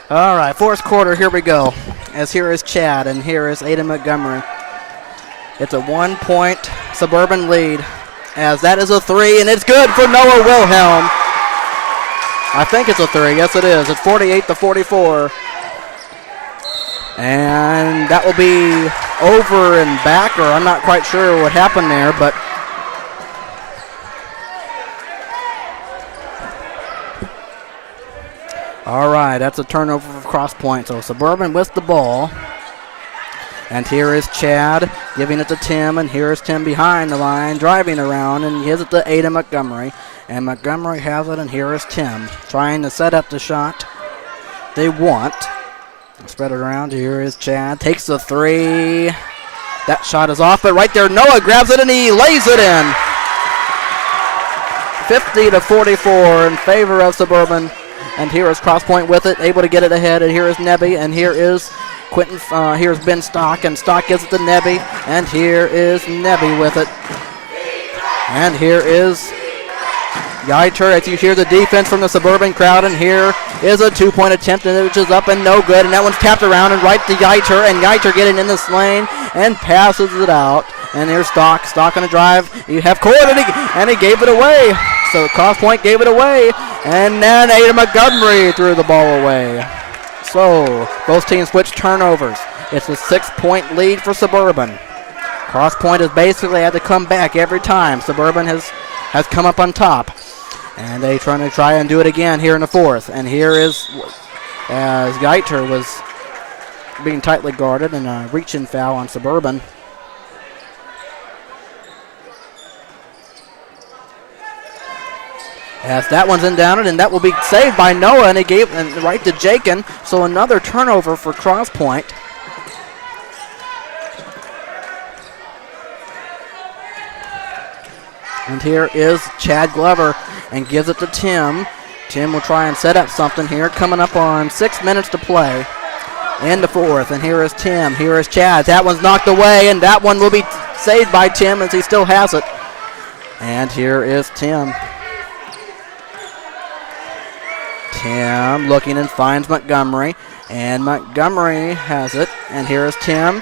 All right, fourth quarter, here we go. As here is Chad, and here is Ada Montgomery. It's a 1-point Suburban lead, as that is a 3, and it's good for Noah Wilhelm. I think it's a 3. Yes, it is. It's 48-44. And that will be over and back, or I'm not quite sure what happened there, but all right, that's a turnover for Crosspointe. So Suburban with the ball. And here is Chad giving it to Tim, and here is Tim behind the line, driving around, and he gives it to Ada Montgomery. And Montgomery has it, and here is Tim trying to set up the shot they want. Spread it around. Here is Chad. Takes the 3. That shot is off, but right there, Noah grabs it, and he lays it in. 50-44 in favor of Suburban. And here is Crosspointe with it, able to get it ahead. And here is Nebby, and here is Quentin. Here's Ben Stock, and Stock gives it to Nebby. And here is Nebby with it. And here is Geiter, as you hear the defense from the Suburban crowd, and here is a 2-point attempt, which is up and no good, and that one's tapped around and right to Geiter, and Geiter getting in this lane and passes it out. And here's Stock on the drive. You have court, and he gave it away. So Crosspointe gave it away, and then Ada Montgomery threw the ball away. So both teams switched turnovers. It's a 6-point lead for Suburban. Crosspointe has basically had to come back every time Suburban has come up on top. And they try and do it again here in the 4th. And here is, as Geiter was being tightly guarded, and a reach-in foul on Suburban. As that one's inbounded, and that will be saved by Noah, and he gave right to Jakin. So another turnover for Crosspointe. And here is Chad Glover, and gives it to Tim. Tim will try and set up something here, coming up on 6 minutes to play in the 4th. And here is Tim, here is Chad. That one's knocked away, and that one will be saved by Tim as he still has it. And here is Tim. Tim looking and finds Montgomery, and Montgomery has it. And here is Tim.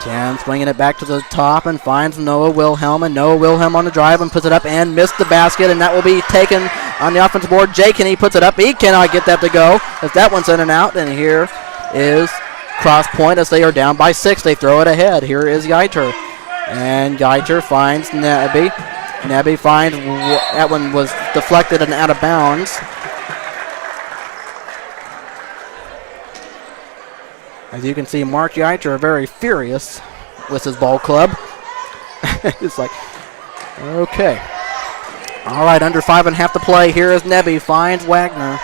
Tim swinging it back to the top and finds Noah Wilhelm, and Noah Wilhelm on the drive and puts it up and missed the basket, and that will be taken on the offensive board. Jake, and he puts it up. He cannot get that to go as that one's in and out, and here is Crosspointe as they are down by 6. They throw it ahead. Here is Geiter, and Geiter finds Nebby. Nebby finds, that one was deflected and out of bounds. As you can see, Mark Geiter very furious with his ball club. It's like, okay. All right, under 5.5 to play. Here is Nebby, finds Wagner.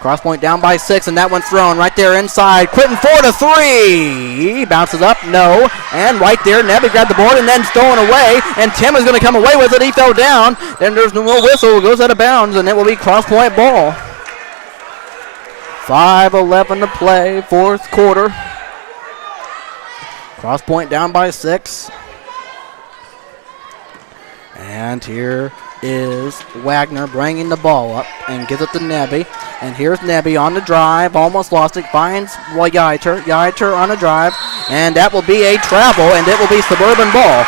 Crosspointe down by 6, and that one's thrown right there inside. Quentin Ford, a 3. He bounces up, no. And right there, Nebby grabbed the board and then stolen away. And Tim is going to come away with it. He fell down. Then there's no more whistle. It goes out of bounds, and it will be Crosspointe ball. 5:11 to play, 4th quarter. Crosspointe down by 6. And here is Wagner bringing the ball up and gives it to Nebby. And here's Nebby on the drive, almost lost it, finds Geiter. Geiter on the drive, and that will be a travel, and it will be Suburban ball.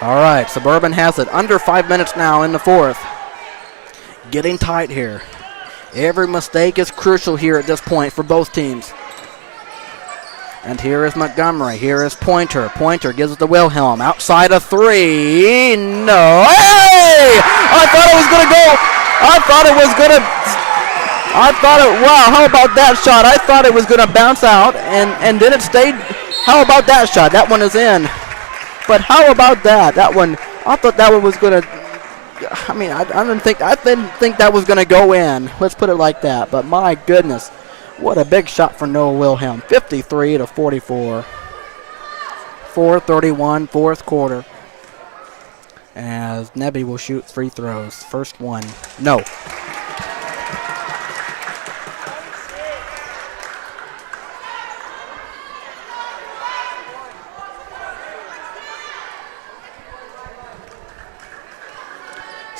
All right, Suburban has it. Under 5 minutes now in the 4th. Getting tight here. Every mistake is crucial here at this point for both teams. And here is Montgomery. Here is Pointer. Pointer gives it to Wilhelm. Outside a 3. No. Hey! I thought it was going to go. Wow, how about that shot? I thought it was going to bounce out, and then it stayed. How about that shot? That one is in. But how about that? That one, I thought that one was going to, I didn't think that was going to go in. Let's put it like that. But my goodness, what a big shot for Noah Wilhelm. 53-44. 4:31, 4th quarter. As Nebby will shoot free throws. First one, no.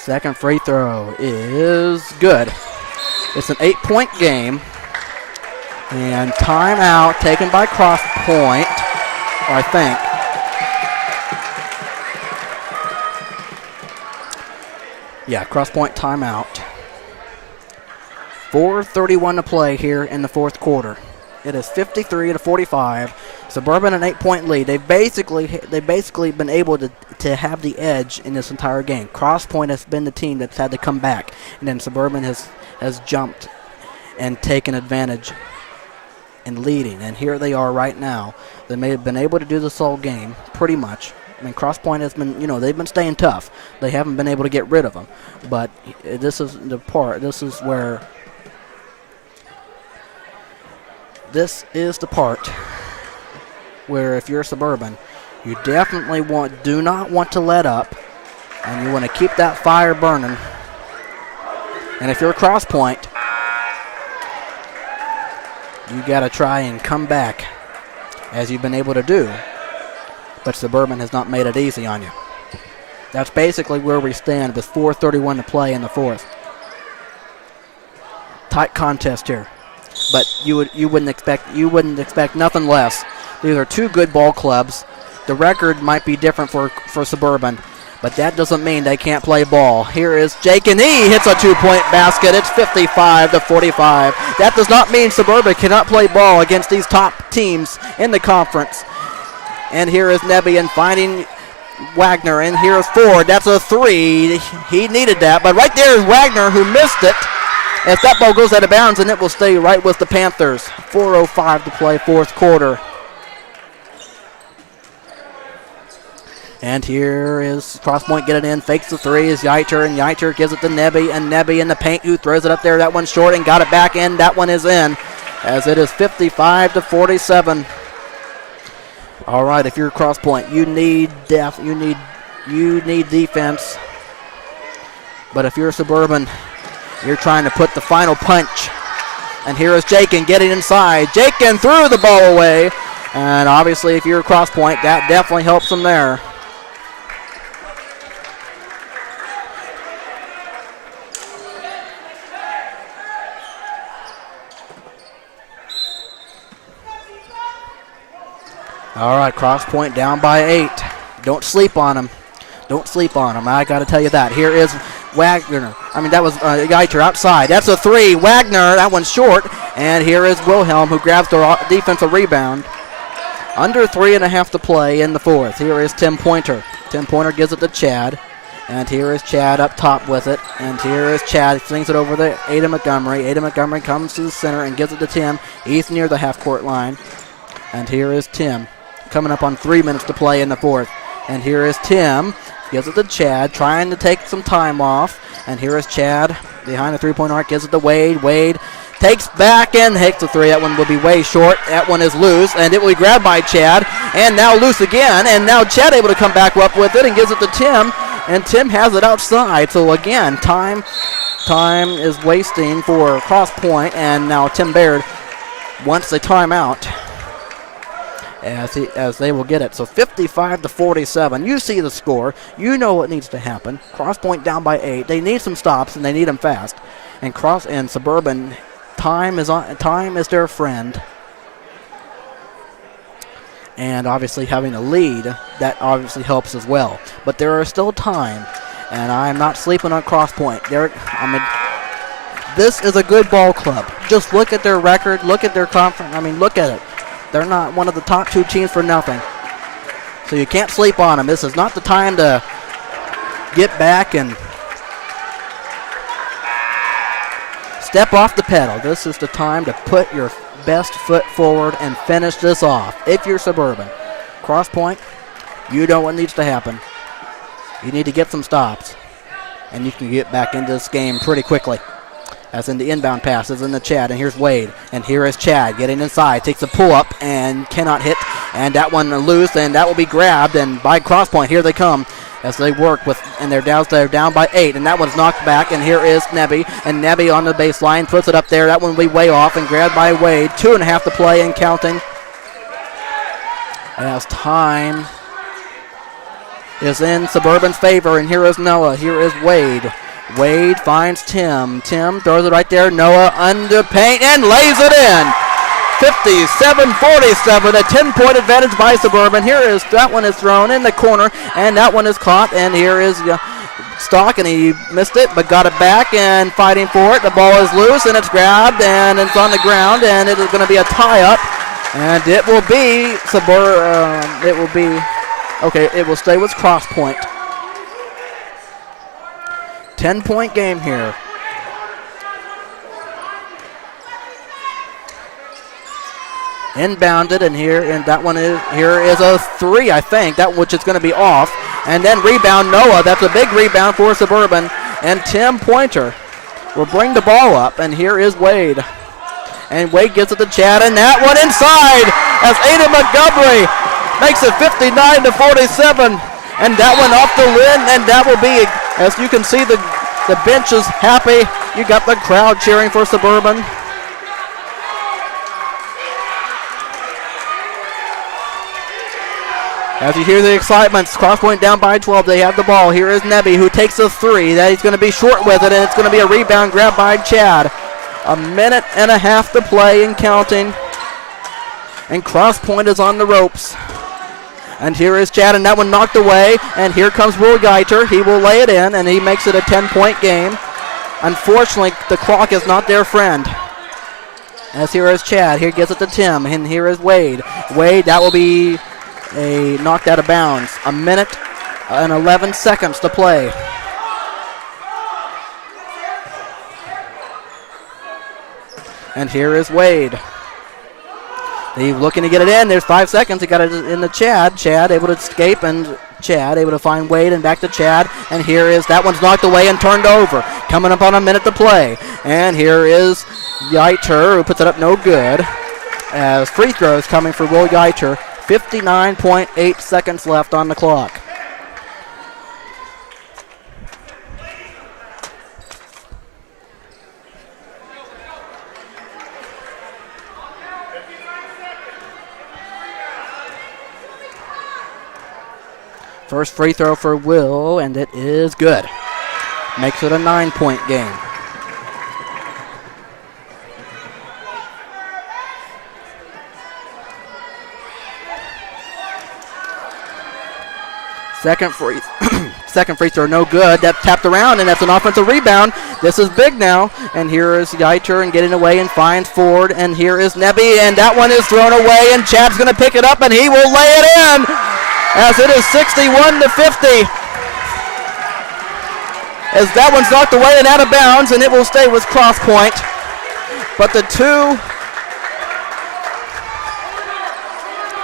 Second free throw is good. It's an 8-point game. And timeout taken by Crosspointe, I think. Yeah, Crosspointe timeout. 4:31 to play here in the fourth quarter. It is 53-45. Suburban an 8-point lead. They've basically been able to have the edge in this entire game. Crosspointe has been the team that's had to come back, and then Suburban has jumped and taken advantage and leading. And here they are right now. They may have been able to do this all game, pretty much. I mean, Crosspointe has been, they've been staying tough. They haven't been able to get rid of them. But this is the part. This is the part where if you're Suburban, you definitely do not want to let up, and you want to keep that fire burning. And if you're Crosspointe, you got to try and come back as you've been able to do. But Suburban has not made it easy on you. That's basically where we stand with 4:31 to play in the fourth. Tight contest here. But you wouldn't expect nothing less. These are two good ball clubs. The record might be different for Suburban, but that doesn't mean they can't play ball. Here is Jake, and he hits a 2-point basket. It's 55-45. That does not mean Suburban cannot play ball against these top teams in the conference. And here is Nebian finding Wagner, and here's Ford. That's a 3. He needed that, but right there is Wagner who missed it. As that ball goes out of bounds, and it will stay right with the Panthers. 4:05 to play, fourth quarter. And here is Crosspointe getting in, fakes the 3, is Yaiter, and Yaiter gives it to Nebby, and Nebby in the paint who throws it up there. That one's short and got it back in. That one is in, as it is 55-47. All right, if you're Crosspointe, you need defense. But if you're Suburban, you're trying to put the final punch. And here is Jakin getting inside. Jakin threw the ball away. And obviously, if you're Crosspointe, that definitely helps them there. All right, Crosspointe down by 8. Don't sleep on them. Don't sleep on them. I got to tell you that. Here is Wagner. That was Geiter outside. That's a 3. Wagner, that one's short. And here is Wilhelm who grabs the defensive rebound. Under 3.5 to play in the fourth. Here is Tim Pointer. Tim Pointer gives it to Chad. And here is Chad up top with it. And here is Chad. Slings it over to Ada Montgomery. Ada Montgomery comes to the center and gives it to Tim. He's near the half-court line. And here is Tim coming up on 3 minutes to play in the fourth. And here is Tim. Gives it to Chad, trying to take some time off. And here is Chad behind the three-point arc. Gives it to Wade. Wade takes back and hits the 3. That one will be way short. That one is loose, and it will be grabbed by Chad. And now loose again. And now Chad able to come back up with it and gives it to Tim. And Tim has it outside. So again, time is wasting for Crosspointe. And now Tim Baird wants a timeout as they will get it. So 55-47. You see the score. You know what needs to happen. Crosspointe down by 8. They need some stops, and they need them fast. And Suburban, time is their friend. And obviously having a lead, that obviously helps as well. But there are still time, and I'm not sleeping on Crosspointe. This is a good ball club. Just look at their record. Look at their conference. Look at it. They're not one of the top 2 teams for nothing. So you can't sleep on them. This is not the time to get back and step off the pedal. This is the time to put your best foot forward and finish this off. If you're Suburban. Crosspointe, you know what needs to happen. You need to get some stops. And you can get back into this game pretty quickly. As in the inbound pass is in the Chad, and here's Wade. And here is Chad getting inside, takes a pull-up and cannot hit. And that one loose, and that will be grabbed. And by Crosspointe, here they come as they work with, and they're down by 8. And that one's knocked back, and here is Nebby. And Nebby on the baseline puts it up there. That one will be way off and grabbed by Wade. 2.5 to play and counting. As time is in Suburban's favor, and here is Noah. Here is Wade. Wade finds Tim. Tim throws it right there. Noah under paint and lays it in. 57-47, a 10-point advantage by Suburban. That one is thrown in the corner, and that one is caught, and here is Stock, and he missed it, but got it back and fighting for it. The ball is loose, and it's grabbed, and it's on the ground, and it is going to be a tie-up, and it will be it will stay with Crosspointe. 10-point game here. Inbounded, and here is a three, I think, that which is going to be off, and then rebound Noah. That's a big rebound for Suburban, and Tim Pointer will bring the ball up, and here is Wade, and Wade gets it to Chad, and that one inside as Ada Montgomery makes it 59-47, and that one off the lid, and that will be, as you can see, the bench is happy. You got the crowd cheering for Suburban. As you hear the excitement, Crosspointe down by 12. They have the ball. Here is Nebby, who takes a three. That he's going to be short with it, and it's going to be a rebound grab by Chad. A minute and a half to play and counting. And Crosspointe is on the ropes. And here is Chad, and that one knocked away. And here comes Will Geiter. He will lay it in, and he makes it a 10-point game. Unfortunately, the clock is not their friend. As here is Chad. Here gets it to Tim, and here is Wade. Wade, that will be knocked out of bounds. A minute and 11 seconds to play. And here is Wade. He's looking to get it in. There's 5 seconds. He got it in the Chad. Chad able to escape, and Chad able to find Wade, and back to Chad. And here is, that one's knocked away and turned over. Coming up on a minute to play. And here is Geiter, who puts it up no good. As free throws coming for Will Geiter. 59.8 seconds left on the clock. First free throw for Will, and it is good. Makes it a 9-point game. Second free throw, no good. That tapped around, and that's an offensive rebound. This is big now, and here is Geiter, and getting away and finds Ford, and here is Nebby, and that one is thrown away, and Chad's going to pick it up, and he will lay it in, as it is 61-50. As that one's knocked away and out of bounds, and it will stay with Crosspointe. But the two,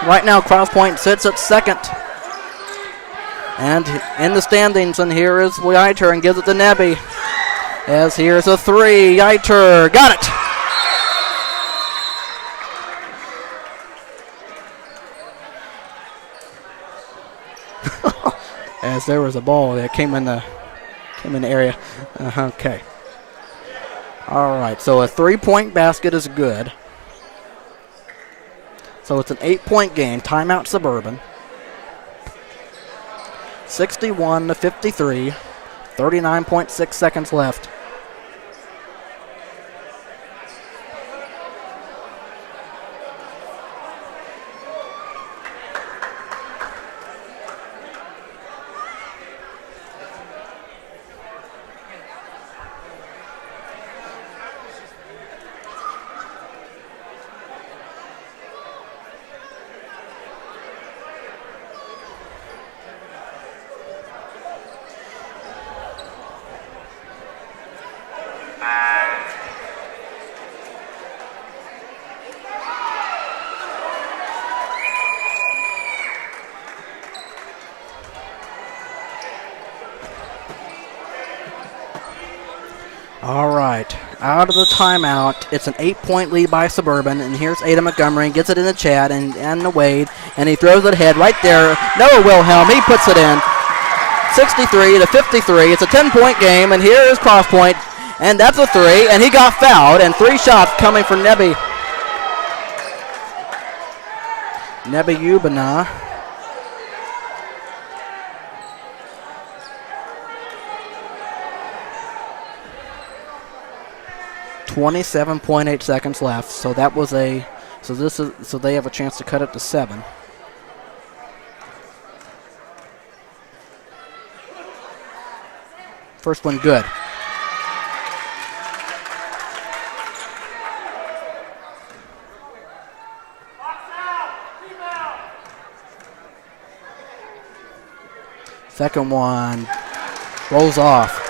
right now Crosspointe sits at second. And in the standings, and here is Geiter, and gives it to Nebby. As here's a three, Geiter got it. As there was a ball that came in the area. Okay. All right, so a 3-point basket is good. So it's an 8-point game. Timeout Suburban. 61-53, 39.6 seconds left. All right, out of the timeout, it's an 8-point lead by Suburban, and here's Ada Montgomery, gets it in the Chad and the Wade, and he throws it ahead right there. Noah Wilhelm, he puts it in. 63-53, it's a 10-point game, and here is Crosspointe, and that's a three, and he got fouled, and 3 shots coming for Nebby Ubana. 27.8 seconds left. So that was so they have a chance to cut it to 7. First one good. Second one rolls off.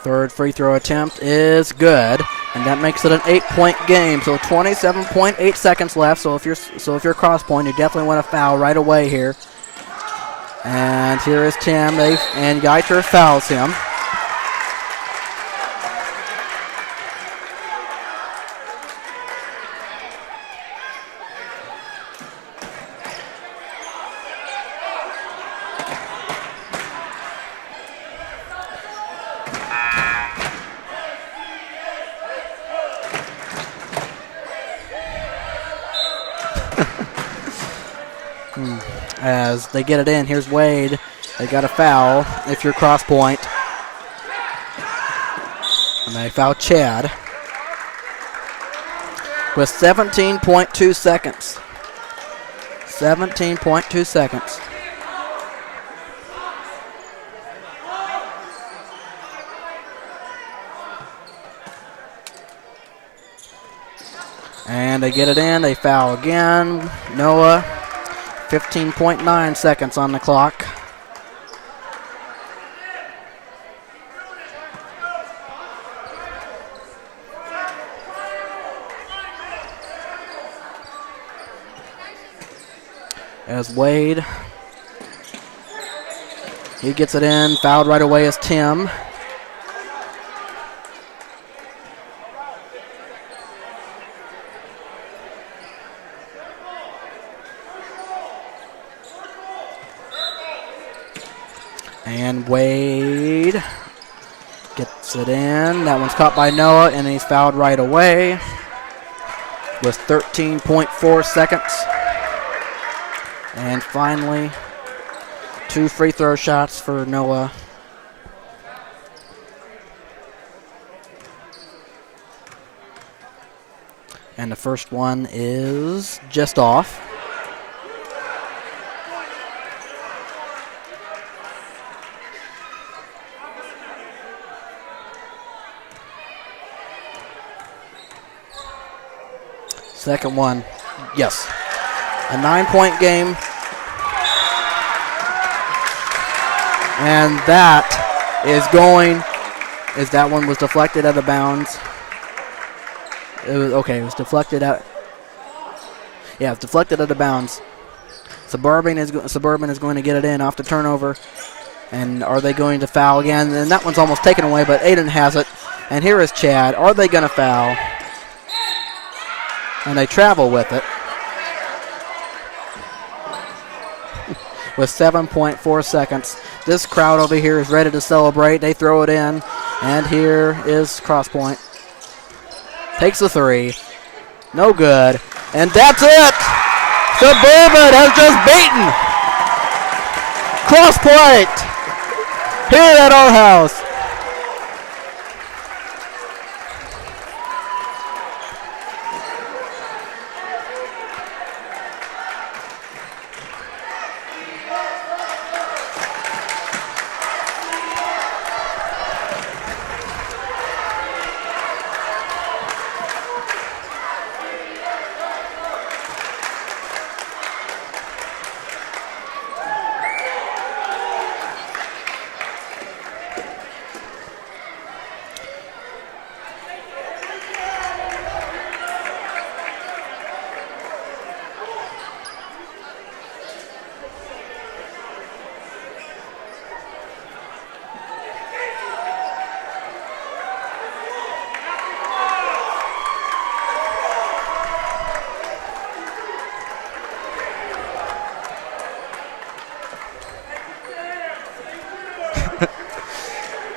Third free throw attempt is good, and that makes it an 8-point game. So 27.8 seconds left. So if you're Crosspointe, you definitely want to foul right away here. And here is Tim, and Geiter fouls him. As they get it in, here's Wade. They got a foul if you're Crosspointe. And they foul Chad with 17.2 seconds. 17.2 seconds. And they get it in. They foul again. Noah. 15.9 seconds on the clock. As Wade, he gets it in, fouled right away as Tim. And Wade gets it in. That one's caught by Noah, and he's fouled right away with 13.4 seconds. And finally, 2 free throw shots for Noah. And the first one is just off. Second one, yes. A 9-point game. And that one was deflected out of bounds. It was deflected out. Yeah, it's deflected out of bounds. Suburban is going to get it in off the turnover. And are they going to foul again? And that one's almost taken away, but Aiden has it. And here is Chad. Are they going to foul? And they travel with it. With 7.4 seconds. This crowd over here is ready to celebrate. They throw it in. And here is Crosspointe. Takes the 3. No good. And that's it! Suburban has just beaten Crosspointe here at our house.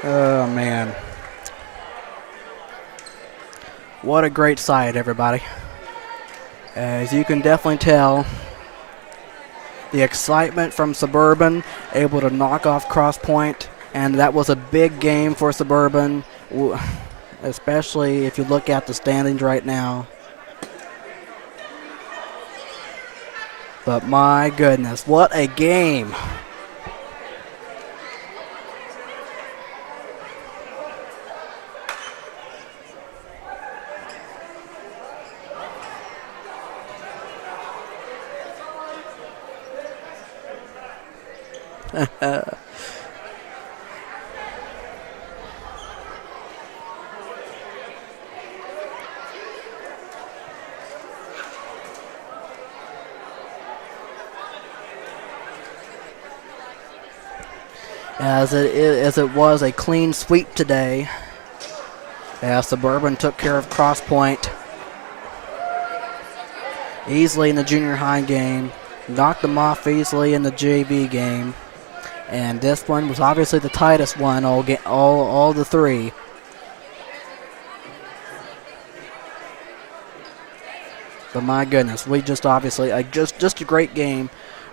Oh, man. What a great sight, everybody. As you can definitely tell, the excitement from Suburban, able to knock off Crosspointe, and that was a big game for Suburban, especially if you look at the standings right now. But my goodness, what a game. As it was a clean sweep today, as Suburban took care of Crosspointe easily in the junior high game, knocked them off easily in the JV game, and this one was obviously the tightest one all the three. But my goodness, we just obviously just a great game,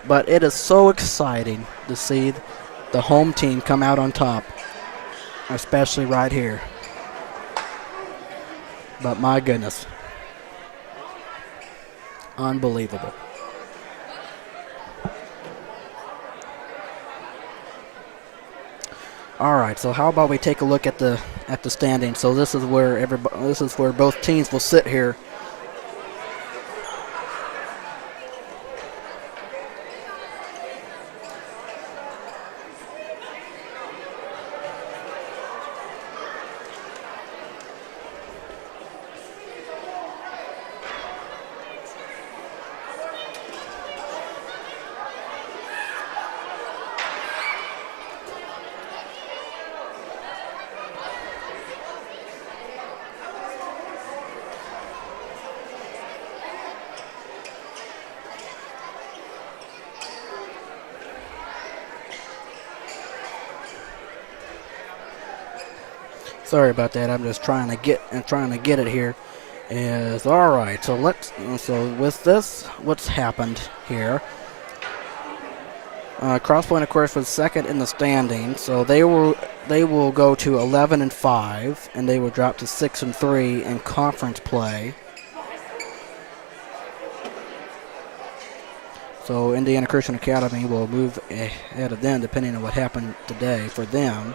but it is so exciting to see the home team come out on top, especially right here. But my goodness, unbelievable. All right, so how about we take a look at the standings? So this is where both teams will sit here. Sorry about that. I'm just trying to get it here. Is all right. So with this, what's happened here? Crosspointe, of course, was second in the standings, so they will go to 11-5, and they will drop to 6-3 in conference play. So Indiana Christian Academy will move ahead of them, depending on what happened today for them.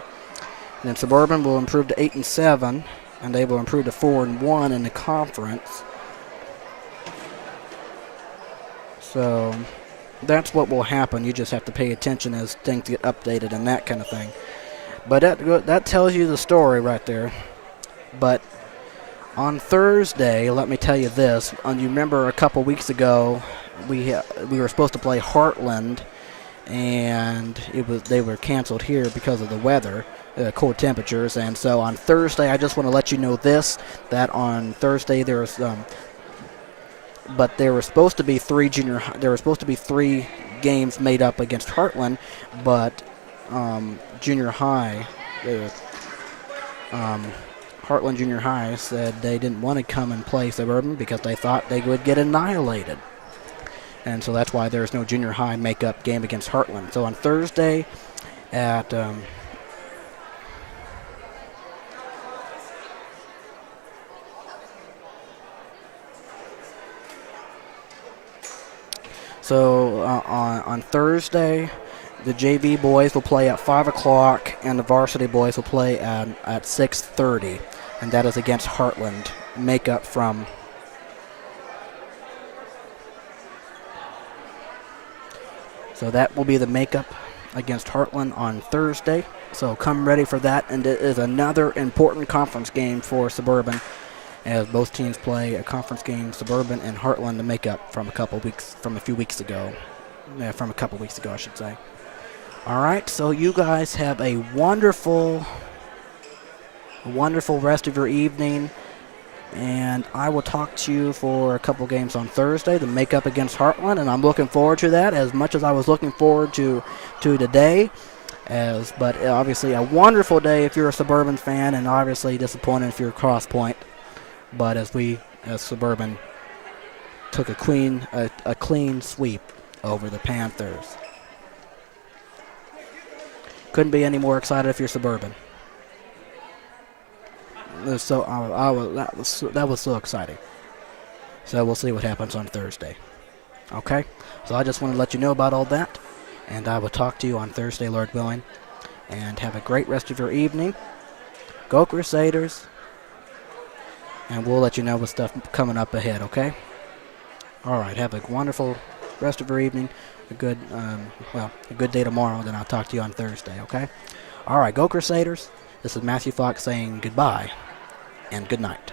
And then Suburban will improve to 8-7, and they will improve to 4-1 in the conference. So that's what will happen. You just have to pay attention as things get updated and that kind of thing. But that tells you the story right there. But on Thursday, let me tell you this. You remember a couple weeks ago, we were supposed to play Heartland, and they were canceled here because of the weather. Cold temperatures, and so on Thursday, I just want to let you know this: that on Thursday there was, but there were supposed to be three games made up against Heartland, but junior high, Heartland Junior High said they didn't want to come and play Suburban because they thought they would get annihilated, and so that's why there's no junior high makeup game against Heartland. So on Thursday at on Thursday, the JV boys will play at 5 o'clock, and the varsity boys will play at 6:30, and that is against Heartland. Makeup from so that will be the makeup against Heartland on Thursday. So come ready for that, and it is another important conference game for Suburban, as both teams play a conference game, Suburban and Heartland, to make up from a couple weeks ago, I should say. All right, so you guys have a wonderful rest of your evening, and I will talk to you for a couple games on Thursday to make up against Heartland, and I'm looking forward to that as much as I was looking forward to today. But obviously a wonderful day if you're a Suburban fan, and obviously disappointed if you're a Crosspointe. But as Suburban took a clean sweep over the Panthers. Couldn't be any more excited if you're Suburban. So that was so exciting. So we'll see what happens on Thursday. Okay? So I just want to let you know about all that. And I will talk to you on Thursday, Lord willing. And have a great rest of your evening. Go Crusaders. And we'll let you know what stuff coming up ahead, okay? All right, have a wonderful rest of your evening. A good day tomorrow. Then I'll talk to you on Thursday, okay? All right, go Crusaders. This is Matthew Fox saying goodbye and good night.